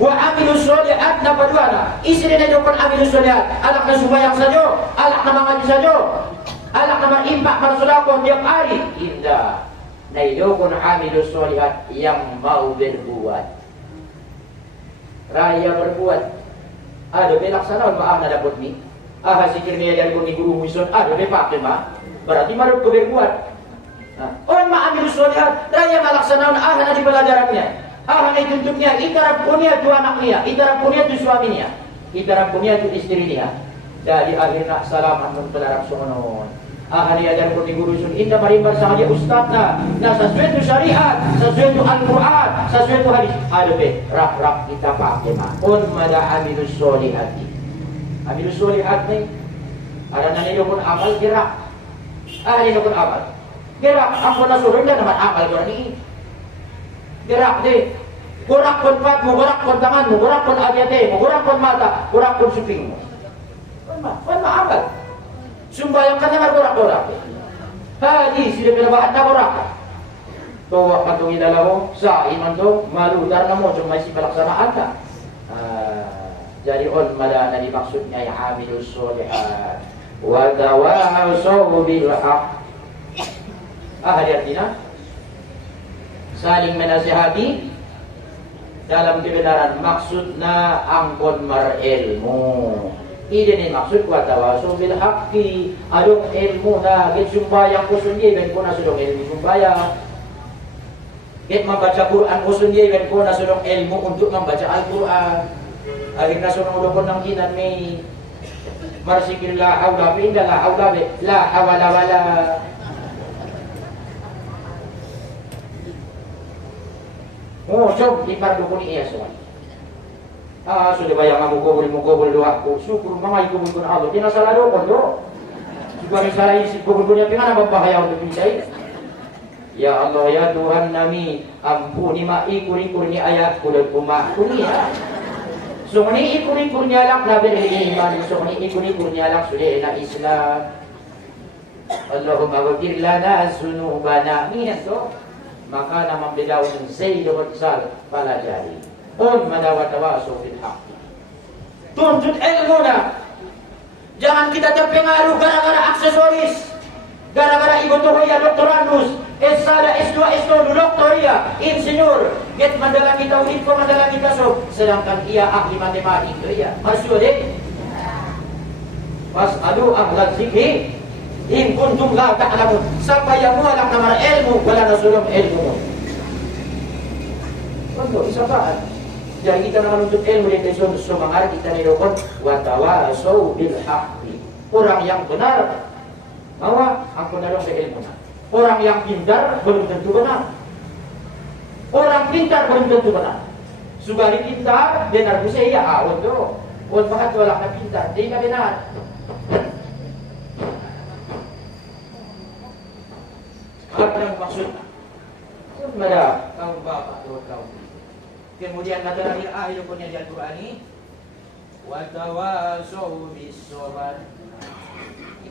Wa amilus sholihat na paduana. Isinin na yung amilus sholihat. Alak na subayang sajo. Alak na mangaji sajo. Alak na impak marsudako tiap hari. Indah. Naidokon amilus sholihat yang mau berbuat. Raya berbuat. Ada belaksanaan maaf na dapat ni. Sikir niya dari kuni guru muison. Ada bepak ma. Berarti marut ko berbuat. On maamilus sholihat. Raya malaksanaan na di pelajarannya. Na ituntutnya. Itarap ko niya tu anak niya. Itarap ko niya tu suami niya. Itarap ko niya tu istri niya. Jadi akhirnya salaman mempelarak sumanon. Niajar ko ni guru sun inda marimbar sa kanya ustad na sesuatu syariat, sesuatu Al-Quran, sesuatu hadis. Aduh rak kita pakai ma. On mada amilus sholihat. Amilus sholihat ni ada nanya pun amal gerak. Ini pun amal. Gerak aku na suruh na naman amal ko ni. Gerak deh. Gerak pun patmu, gerak pun tanganmu, gerak pun abyatemu, gerak pun mata, gerak pun supingmu. Pun amal. Sumbayang ka naman gorak-gorak. Hadis, sudah pinabahan na gorak. Tuwak matungin dalaw, sa iman to, maludar na mo, may si palaksanaan ka. Jadi on mala na dimaksud niya yung amilus sholihat. Wa tawasaw bil haq. Hadirin na. Saling menasihati dalam kebenaran, maksud na angkon marilmu. Ini ni maksud wa tawasaw bil haqqi. Adong ilmu na git sumbayang ko sundi ben ko na sudong ilmu sumbayang. Git membaca Quran ko sundi ben ko na sudong ilmu untuk membaca Al-Quran. Akhirnya sunong ulokon ng kinan may marsikil la hawla pinda la hawla la hawala wala. Sob di pardo ko ni iya soan. Sudah bayang mukobol doa ko. Syukur mga ikubul ko na Allah. Tinasalado ko do. Siguro salah isi kubul ko niya pingan ang bahaya untuk bisay. Ya Allah ya Tuhan nami, ampuni maikuri-kuri ni ayat ko dan kumakuni ya. Sungni ikuni kunyalak na beriman, sungni ikuni kunyalak sudah na Islam. Allahumma ghfir lana dzunubana. Niyan to. Maka naman bidaw ng Zaid bin Sal palajari. Manawatawaso bil haqq. Tuntut ilmu na. Jangan kita terpengaruh gara-gara aksesoris. Gara-gara ibu ya doktorandus, S1, S2, S2, doktoria, insinyur. Get mandalami tauhid ko, mandalami kaso. Sedangkan ia ahli matematika ya. Masuk deh. Fas'alu ahla dzikri in kuntum la ta'lamun. Siapa yang mengalang nama ilmu, wala nasulum ilmu. Untuk isapaan. Jadi kita menuntut ilmu dari semangat kita nilokon watawasau bil haqqi. Orang yang benar bahwa aku nolong ke ilmu. Orang yang pintar belum tentu benar. Orang pintar belum tentu benar. Sugari pintar benar bisa ya awal tu. Awal bakat wala ka pintar, di ka benar. Apa yang maksudnya? Sebenarnya kaum bapak kaum. Kemudian kata Nabi akhir punya di Al-Qur'an ini wa tawasau bis sabr.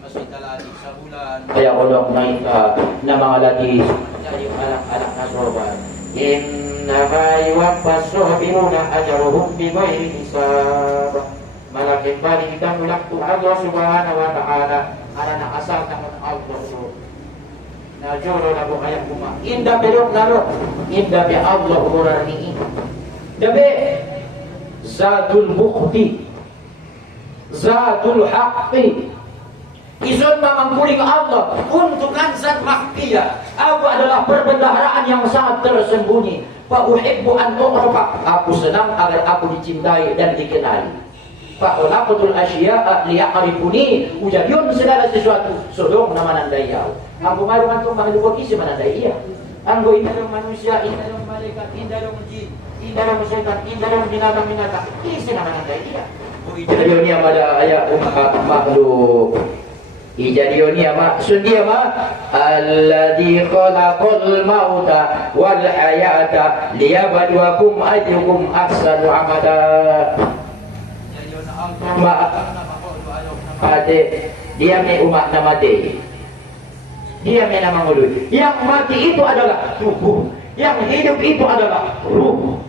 Masih talati sabulan. Kaya ulok naika na mga lati dari anak-anak na soban. Innama yuwaffas sabiruna ajruhum bighairi hisab. Malaking bali kita mulak tu Allah Subhanahu wa ta'ala ana na asal ka ng Allah so. Na juro na bu kaya kuma. Inda perok naro. Inda bi Allah urani. Dabe zatul mukhti. Zatul haqqi. Izun memangkuling Allah untuk zat makhfiyah. Aku adalah perbendaharaan yang sangat tersembunyi. Fa uhibbu an u'rafa. Aku senang agar aku dicintai dan dikenali. Fa khalaqatul asya'a liya'rifuni. Ujadiun segala sesuatu sodong nama nandayau. Aku malu antum makhluk isi manandaya. Anggo indalong manusia, indalong malaikat, indalong jin, indalong setan, indalong binatang-binatang. Isi nama nandaya. Ujadiun yang pada ayat makhluk. Ijadiyoni ama sundia ma alladzi khalaqal mauta wal hayata liyabluwakum ayyukum ahsanu amala. Dia me umat nama de. Dia me nama mulut. Yang mati itu adalah tubuh, yang hidup itu adalah ruh.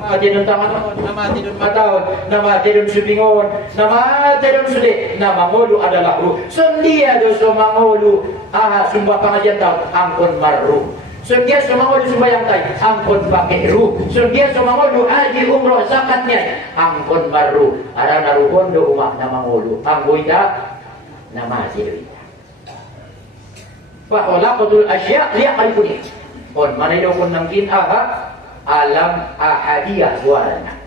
Nama tidun taman, nama tidun matahun, nama tidun subingon, nama tidun sude, nama mulu adalah ruh. Sendia dosa mangulu, sumpah pengajian tahu, angkon marruh. Sendia semangulu sembahyang tay, angkon pakai ruh. Sendia semangulu haji umroh zakatnya, angkon marruh. Arana ruhon do umak nama mulu, anggoida, nama tidun. Fa khalaqatul asya' liya'rifuni. On mana yo kun nangkin aha? Alam ahadiyah warna.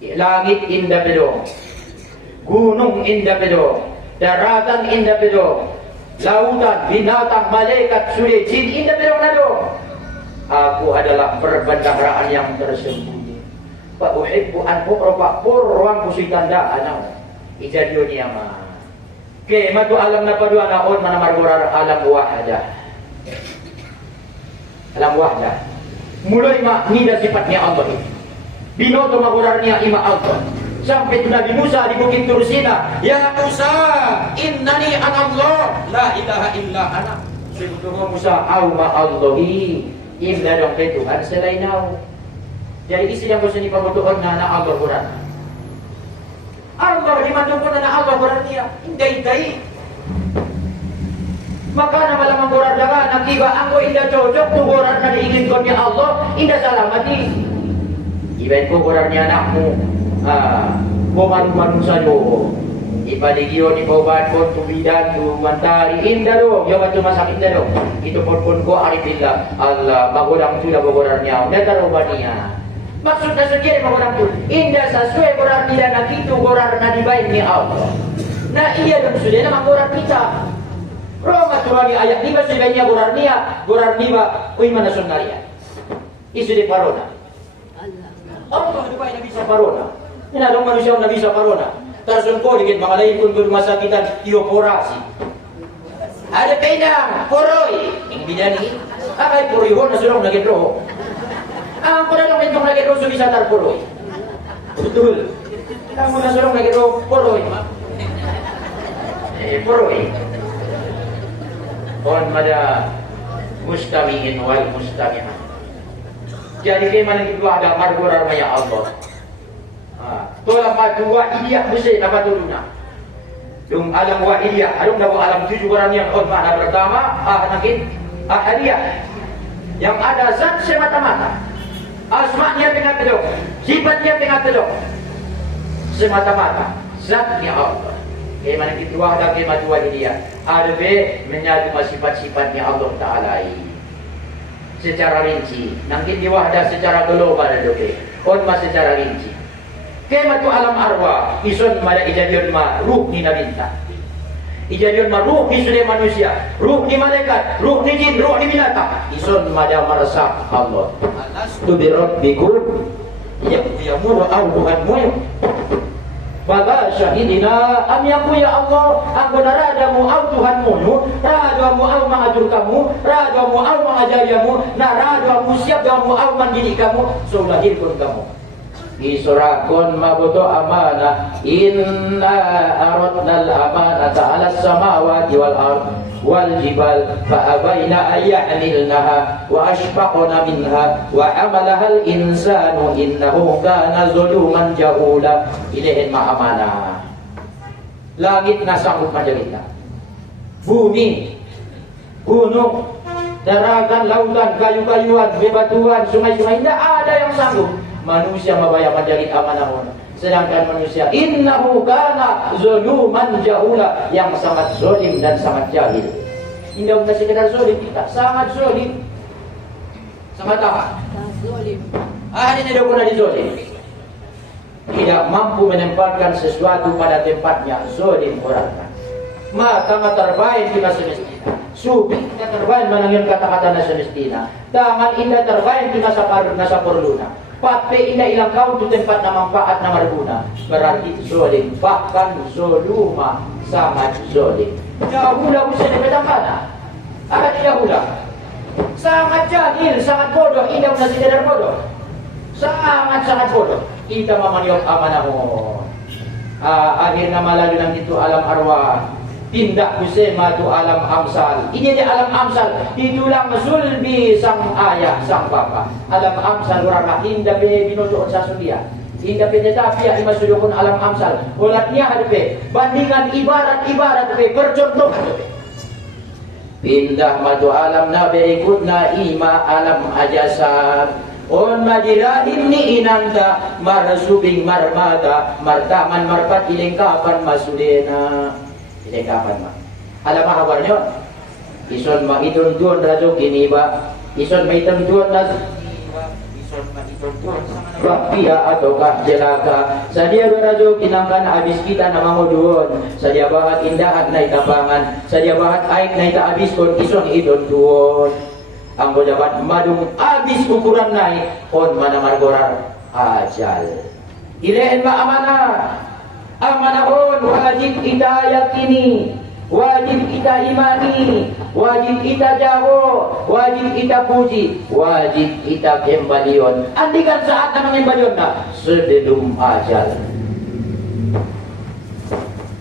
Langit indah bedo, gunung indah bedo, daratan indah bedo, lautan, binatang, malaikat, sudah jin indah bedo nado. Aku adalah perbendaharaan yang tersembunyi. Fa uhibbu an u'rafa purwan kusitanda anau. Ijadiyo niya ma. Ke matu alam na padua naon manamargurar alam wahadah. Alam wahadah. Mulai nida sifatnya Allah itu. Binoto magurarnya ima Allah. Sampai tu Nabi Musa di Bukit Tursina, ya Musa, innani anallah, la ilaha illa ana. Sebetulnya Musa, auma Allahi, illa dong Tuhan selain aku. Jadi isi yang bosan dipamutuhan na anak Allah Quran. Allah dimandungkan na Allah Quran dia, indai-indai. Maka nama lamang borar daga nakiba anggo indah cocok tu borar na diinginkan ni Allah indah salamati. Ibain ko borar ni anakmu. Buman sajo. Ipaligyo ni bawban ko tubidan tu mantari indah do. Yo batu masak indah do. Itu pun ko arifillah. Allah bagorang tu dah borar niya. Data robania. Maksudnya sendiri borar tu indah sesuai borar dia nak itu borar na dibain ni Allah. Nah iya dong sudah nama borar kita. Roma turani ayat 5 sebenarnya gorar niba kuy mana sunnaria. Isu di parona. Allah dubai na bisa parona. Ina dong manusia na bisa parona. Tarsun ko dikit mga lain kun rumah sakitan ioporasi. Ada pedang, poroy. Ang bidani. Akay poroy ho na sulong naging roho. Ang pala lang itong naging roho bisa tar poroy. Betul. Kamu nasurong lagi poroy. Poroy. On pada mustami'in wal mustami'ah. Jadi kemana itu ada margorar maya Allah. Tolak matu wa'idiyah mesti dapat turunah. Dung alam wa'idiyah, adung dapat alam 7 orang yang on makna pertama, nakin ahadiyah. Yang ada zat semata-mata. Asma'nya dengan teluk, sifatnya dengan teluk. Semata-mata zatnya Allah. Bagaimana itu ada kematu wa'idiyah. Ada menyatu sifat-sifatnya Allah Ta'ala secara rinci. Nanti di wahdah secara global doke. Onma secara rinci. Kematu alam arwah ison mada ijadion ma ruh ni nabinta. Ijadion ma ruh ni sudah manusia, ruh ni malaikat, ruh ni jin, ruh ni binatang. Ison mada merasa Allah. Alastu bi rabbikum ya'muru Tuhanmu. Bala syahidina am yaku ya Allah aku naradamu au Tuhanmu radamu au mengatur kamu radamu au mengajarimu naradamu siap kamu au mendidik kamu sulahirkan kamu isurakun mabuto amanah inna aradna al-amanata ala samawati wal ard wal jibal fa abaina ayyahmilnaha wa ashfaqna minha wa amalaha al-insanu innahu kana zaluman jahula. Ilahin ma'amanah. Langit na sanggup menjaga, bumi, gunung, daragan, lautan, kayu-kayuan, bebatuan, sungai-sungai, tidak ada yang sanggup. Manusia membayar menjadi amanah. Sedangkan manusia innahu kana zaluman jahula, yang sangat zalim dan sangat jahil. Indah bukan sekedar zalim, kita sangat zalim. Sangat apa? Zalim. Ini tidak pernah dizalim. Tidak mampu menempatkan sesuatu pada tempatnya, zalim orang. Maka terbaik kita semestinya. Subi kita terbaik menangin kata-kata semestinya. Tangan indah terbaik kita nasa perluna. Pate indah ilang kau tu tempat na manfaat na marguna. Berarti zalim, bahkan zaluma sangat zalim. Jahula usai dipedang mana? Akan jahula. Sangat jahil, sangat bodoh, indah usai tidak bodoh. Sangat-sangat bodoh. Kita memaniok amanahmu. Akhirnya malah bilang itu alam arwah. Tindak kusema tu alam amsal. Ini dia alam amsal. Itulah sulbi sang ayah, sang bapa. Alam amsal orang indah binoto sa sudia. Indah penetapia imasudukun alam amsal. Ulatnya hadpe. Bandingan ibarat-ibarat pe percontohan. Pindah madu alam nabi ikutna ima alam ajasab. On madirahim ni inanta marsubing marmata martaman marpat ilengkapan masudena. Ilengkapan ma. Alam hawarnya ison ma ituntuan rajo kini ba. Ison ma ituntuan rajo ison ma ituntuan bakpia ataukah jelaka. Sadia rajo kinangkan habis kita nama modun. Sadia bahat indahan na itapangan. Sadia bahat aik na ita habis kon ison ituntuan. Ang dapat madung habis ukuran naik on mana margorar ajal. Ilahin ma amanah on wajib kita yakini, wajib kita imani, wajib kita jago, wajib kita puji, wajib kita kembalion. Andikan saat nama kembalion na sebelum ajal.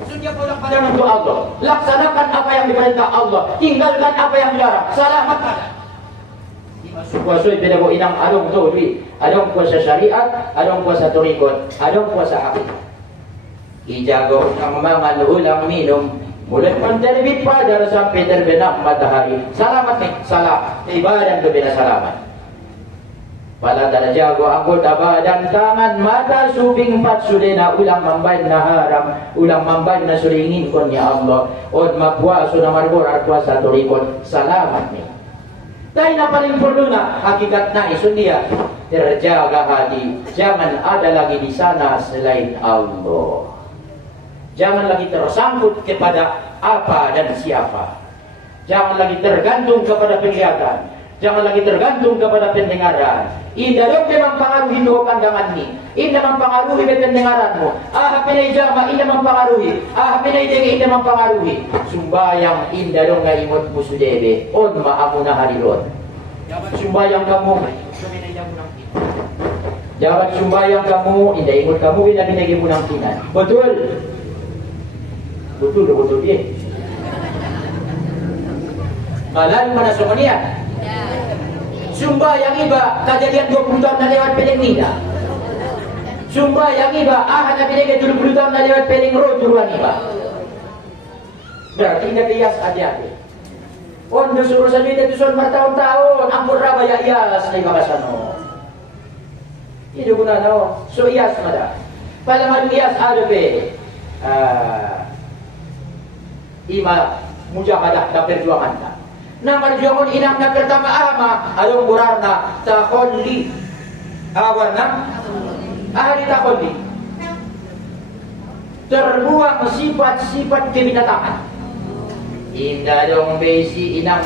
Sudah pulang pada untuk Allah. Laksanakan apa yang diperintah Allah, tinggalkan apa yang dilarang. Selamatkan. Puasa itu tidak inang adong tu duit, adong puasa syariat, adong puasa turikot, adong puasa hakikat. Ijago ng mga ulang minum mulai terbit fajar sampai terbenam matahari. Salamat nih, salam ibadah kebina salamat. Pala jago anggota badan tangan mata subing empat sudena ulang mambain na haram, ulang mambain na suringin kon ya Allah. Od magpuaso na margorar puasa turikot. Salamat nih. Dahil na paling perlu na hakikat na isundia terjaga hati. Jangan ada lagi di sana selain Allah. Jangan lagi tersangkut kepada apa dan siapa. Jangan lagi tergantung kepada penglihatan. Jangan lagi tergantung kepada pendengaran. Indah dong memang pengaruhi doa pandangan ni. Indah mempengaruhi pendengaranmu. Pinay jama indah mempengaruhi. Pinay denge indah mempengaruhi. Sumbayang indah dong nga imot mo sudebe. On maamu na hari ron. Jangan sumbayang kamu. Suminay jamo ng Jangan sembahyang kamu, indah ikut kamu bila binagi punang kinan. Betul? Betul dia. Malah mana semuanya? Sembahyang iba kejadian 20 tahun na lewat peleng nida. Sembahyang iba na binagi 20 tahun na lewat peleng rojuruan iba. Berarti indah kias hati-hati. On suruh saja itu son bertahun-tahun, ampun rabaya ias na iba kasano. Itu guna no, so ias mada. Pada malam ias ada be, ima mujahadah dan perjuangan ta. Nang perjuangan inang na pertama ama, along burarna takholi, awarna, ahli takholi. Terbuang sifat-sifat kebinatangan. Indah dong besi inang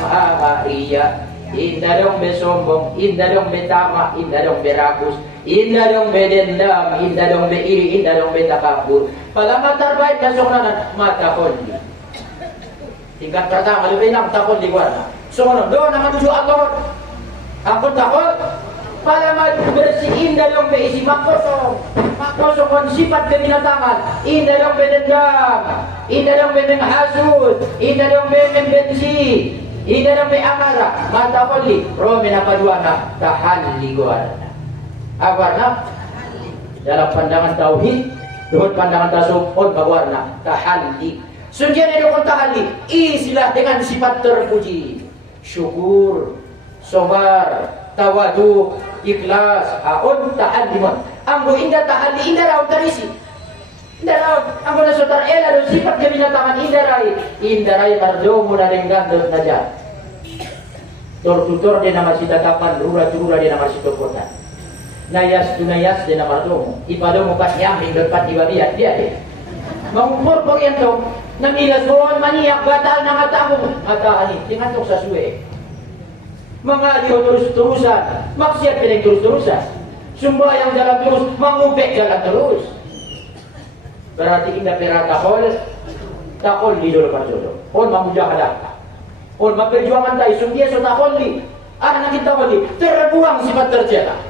iya. Indah dong besombong, indah dong betama, indah dong berakus, indah dong bedendam, indah dong beiri, indah dong betakabur. Palamat terbaik na sokonanan, mata kondi. Tingkat pertama, lebih nang takon di warna. Sokonan, doon naman tujuh Allah. Angkot takon, palamat bersih, indah dong beisi, makosong. Makosong kon sifat kebinatangan, indah dong bedendam, indah dong bedeng-hasud, indah dong bedeng-bensi. Ida na may amara, mata koli, rome na paduana, tahalli guarana. Awarna, dalam pandangan tauhid, doon pandangan tasawuf, bawarna, tahalli. Sundian itu kong tahalli, isilah dengan sifat terpuji. Syukur, sabar, tawadu, ikhlas, aon tahallimon. Anggo indah tahalli, indah raw tarisi. Indaray, ang muna sutar ela do sifat kebinatangan indaray mardomo na renggandot na dyan. Tortutor din naman si tatapan, rura-rura din naman si topotan. Nayas tunayas din naman mardomo. Ipado mo kat yamin, dot ibabiyat, dia din. Mangpurpor yan to, namilas doon, maniyak, batal na ngatamong, mataani, tingatok sa suwe. Mga liyo terus-terusan, maksiat piling terus-terusan. Sumbayang jalan terus, mangupek jalan terus. Berarti indah pera takol di dulu jodoh. On mamujahadah. On perjuangan tayo sundia so takol di. Nak kita takol di. Terbuang sifat tercela.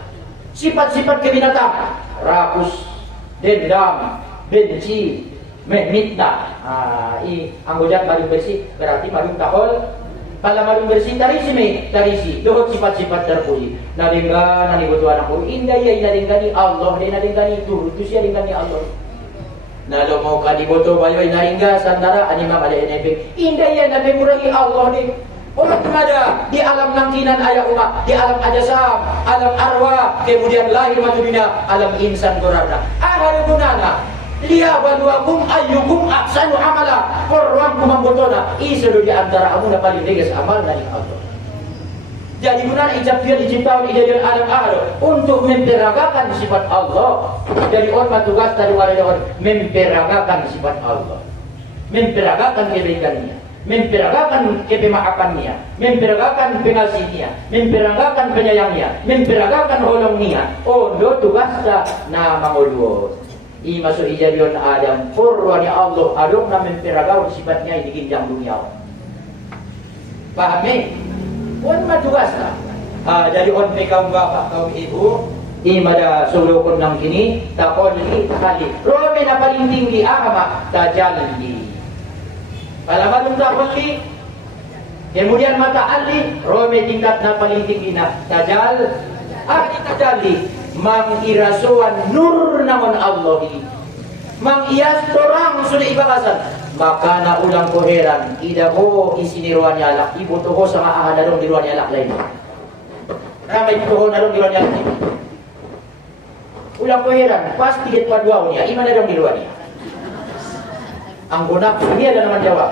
Sifat-sifat kebinatangan. Rakus, dendam, benci, mitnah. Anggojat malung bersih berarti malung takol. Kalau malung bersih tarisi. Dohot sifat-sifat terpuji. Nadingga nani butuh anak pun indah ya nadinggani Allah dia nadinggani itu siya dinggani Allah. Nalo mau kadiboto bayoy naringga sandara anima ada enepek indah ya nabi murahi Allah ni orang ada di alam langkinan ayah umat di alam ajasam alam arwah kemudian lahir matu dunia alam insan gorana ahal gunana liya baluakum ayyukum ahsanu amala korwang kumambotona iselu di antara amuna paling degas amal dari Allah. Jadi gunanya ijab dia diciptakan ijadian alam ahlo untuk memperagakan sifat Allah. Jadi orang tugas dari walidawan memperagakan sifat Allah, memperagakan kebaikannya, memperagakan kepemaafannya, memperagakan pengasihnya, memperagakan penyayangnya, memperagakan holongnya. Oh, do tugasnya na mangulwo. I masuk ijadian Adam purwani Allah adong na memperagakan sifatnya di ginjang dunia. Paham ni? On matugas na. Dari on pe kaum bapak, kaum ibu, imada sulukon ng kini, takon ni takali. Rome na paling tinggi ama, tajalli. Palaman ng takoli, kemudian mataali, Rome tingkat na paling tinggi na tajal. Tajalli, mangirasuan nur naman Allahi. Mangias torang sudah ibakasan. Maka na ulang koheran ida ko isiniruan niya alak ibo to ko sa maahan na di ruan niya alak lain ramay to ko na di ruan niya alak ulang koheran pas tiget paduaw niya ima na di ruan niya ang gunak niya na naman jawab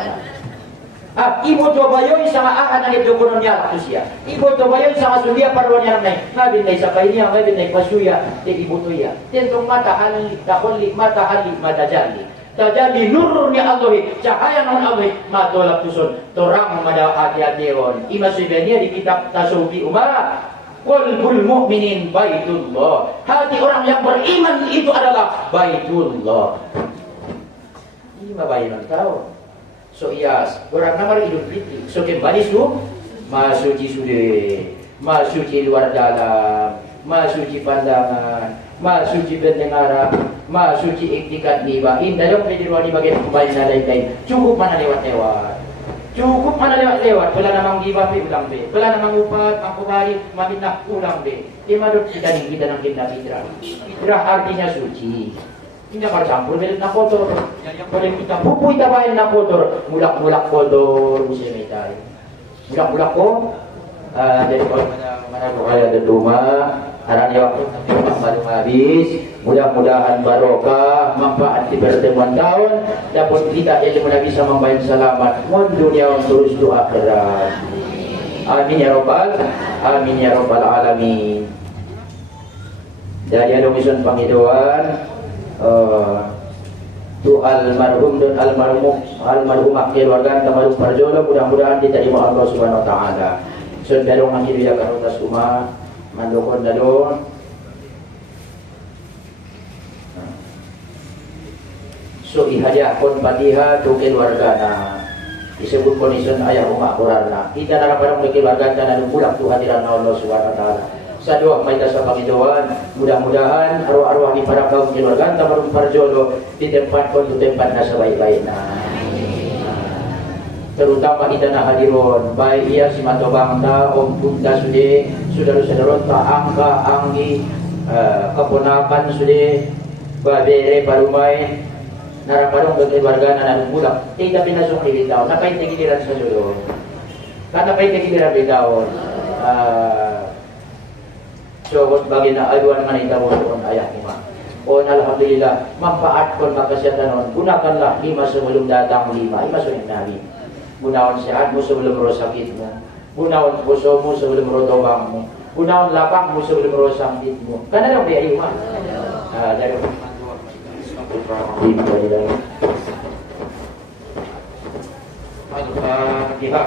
ibo to bayoy sa maahan na ito kuno niya alak to siya ibo to bayoy sa masulia paruan niya naman ngabin na isa kay niya ngabin na ipasuya ibo to iya tentong mata hali takoli mata hali madajali Tajalli nurnya Allah, cahaya non Allah, matolak tusun, torang mada hati-hatiwan. Imasuibnya di kitab Tasawufi Umar, qalbul mu'minin baitullah. Hati orang yang beriman itu adalah baitullah. Ini mabayanan tahu. So ias, orang namar Idul Fitri. So kembali su, masuci sude, masuci luar dalam. Maha suci pandangan, Maha suci pendengaran, Maha suci iktikat giba. Indah dong pediruan di bagian kembali na lain-lain. Cukup mana lewat-lewat. Cukup mana lewat-lewat. Pela namang giba pi ulang be. Pela namang upat ang kubari maminah ulang be. Imadot kita ng kinda fitrah. Fitrah artinya suci. Hindi ka campur belit na kotor. Boleh kita pupuy tabahin na kotor. Mulak-mulak kotor. Musim tayo. Mulak-mulak ko. Jadi kalau mana kaya ada rumah, harapnya waktu baru habis. Mudah-mudahan barokah, manfaat di pertemuan tahun, dapat kita jadi mudah bisa membayar selamat mun dunia terus doa akhirat. Amin ya rabbal alamin. Dari alumnisun Pangidoan tu almarhum dan almarhumah keluarga Tamaruk Parjolo mudah-mudahan diterima Allah Subhanahu wa taala. Sundarong ang hidup karutas rumah mandokon dalon. So ihadiahkon patiha tu keluarga na disebut kondison ayah rumah kurarna. Kita naraparang may keluarga na nagulak tu hadiran na Allah Subhanahu wa taala. Sa doa may sa Panginoon, mudah-mudahan arwah-arwah ni para kaum keluarga Tamaruk Parjolo di tempat kon tu tempat na sa baik-baik na. Terutama kita nak hadiron baik ia si Mato Bangda, Om Bunda sudah saudara-saudara tak angka anggi keponakan sudah babere parumai naraparong keluarga na nagulak tidak pinasok ni bitaw napay tigiliran sa sulo kada pay tigiliran bitaw so bagi na aduan man itaw on ayah ni ma on alhamdulillah manfaat kon makasihatan gunakanlah 5 sebelum datang 5 sunat nabi. Gunawan sehatmu sebelum roh sakitmu. Gunawan pusomu sebelum roh tobangmu. Gunawan lapangmu sebelum roh sakitmu. Karena dong dia iman. Dari Al-Fatihah.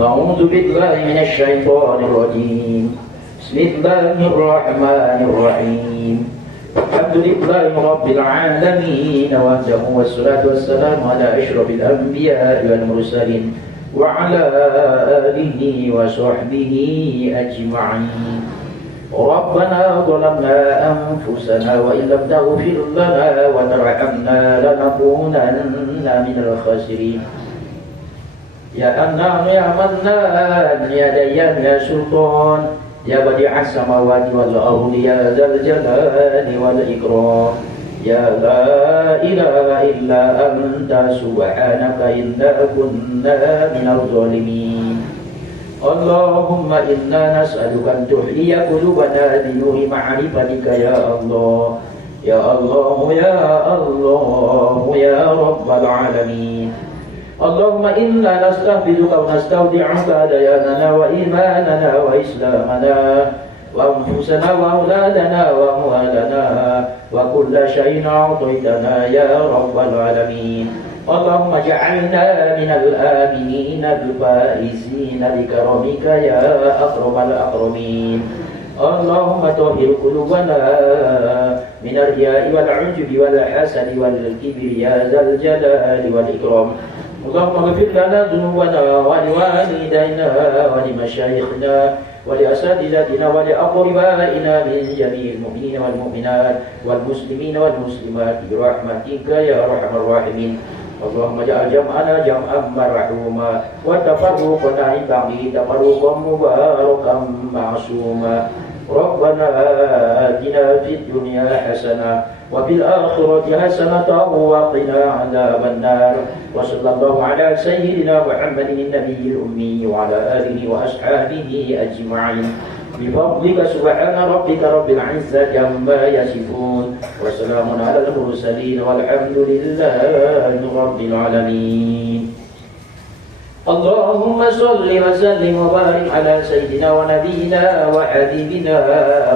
A'udzu billahi minasy syaithanir rajim. Bismillahirrahmanirrahim. Alhamdulillahi rabbil alamin wa wassalatu wassalamu ala asyrafil anbiya'i wal mursalin wa ala alihi wa sahbihi ajma'in. Rabbana zalamna anfusana wa illam taghfir lana wa tarhamna lanakunanna minal khasirin. Ya Anam ya Mannan ya Dayyan ya Sultan ya Badi'as samawati wal ardi ya Dzal jalali wal ikram ya la ilaha illa anta subhanaka inna kunna minaz zalimin. Allahumma inna nas'aluka an tuhyiya qulubana bi nuri ma'rifatika ya Allah ya Allah ya Allah ya rabbal alamin. Allahumma inna nastahfiduka wa nastawdi'uka dayanana wa imanana wa islamana wa anfusana wa auladana wa amwalana wa kulla shay'in a'taytana ya rabbal alamin. Allahumma ja'alna minal aminina al-faizina bikaramika ya akramal akramin. Allahumma tahhir qulubana minar riya'i wal 'ujubi wal hasadi wal kibri ya dzal jalali wal ikram. Allahumma ghfir lana dhunubana wa liwalidayna wa limashayikhina wa liasatidatina wa liaqribaina min jami'il mu'minina wal mu'minat wal muslimina wal muslimat bi rahmatika ya arhamar rahimin. Allahumma ja'al jam'ana jam'an marhuma wa tafarruqana ba'di tafarruqan mubarakan ma'suma. Rabbana atina fid dunya hasanah wa fil akhirati hasanatan wa qina 'adzaban nar. Wa sallallahu ala sayyidina Muhammadin nabiyil ummi wa ala alihi wa ashabihi ajma'in. Bi fadlika subhana rabbika rabbil 'izzati amma yasifun wa salamun 'alal mursalin walhamdulillahi rabbil alamin. Allahumma salli wa sallim wa barik ala sayyidina wa nabiyyina wa habibina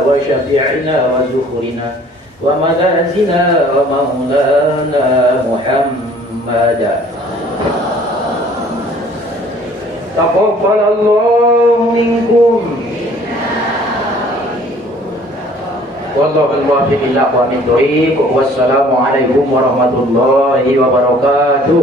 wa syafi'ina wa zukhrina wa malazina wa maulana Muhammadan. Taqabbalallahu minkum Wallahul muwaffiq ila aqwamit thoriq. Wassalamualaikum warahmatullahi wabarakatuh.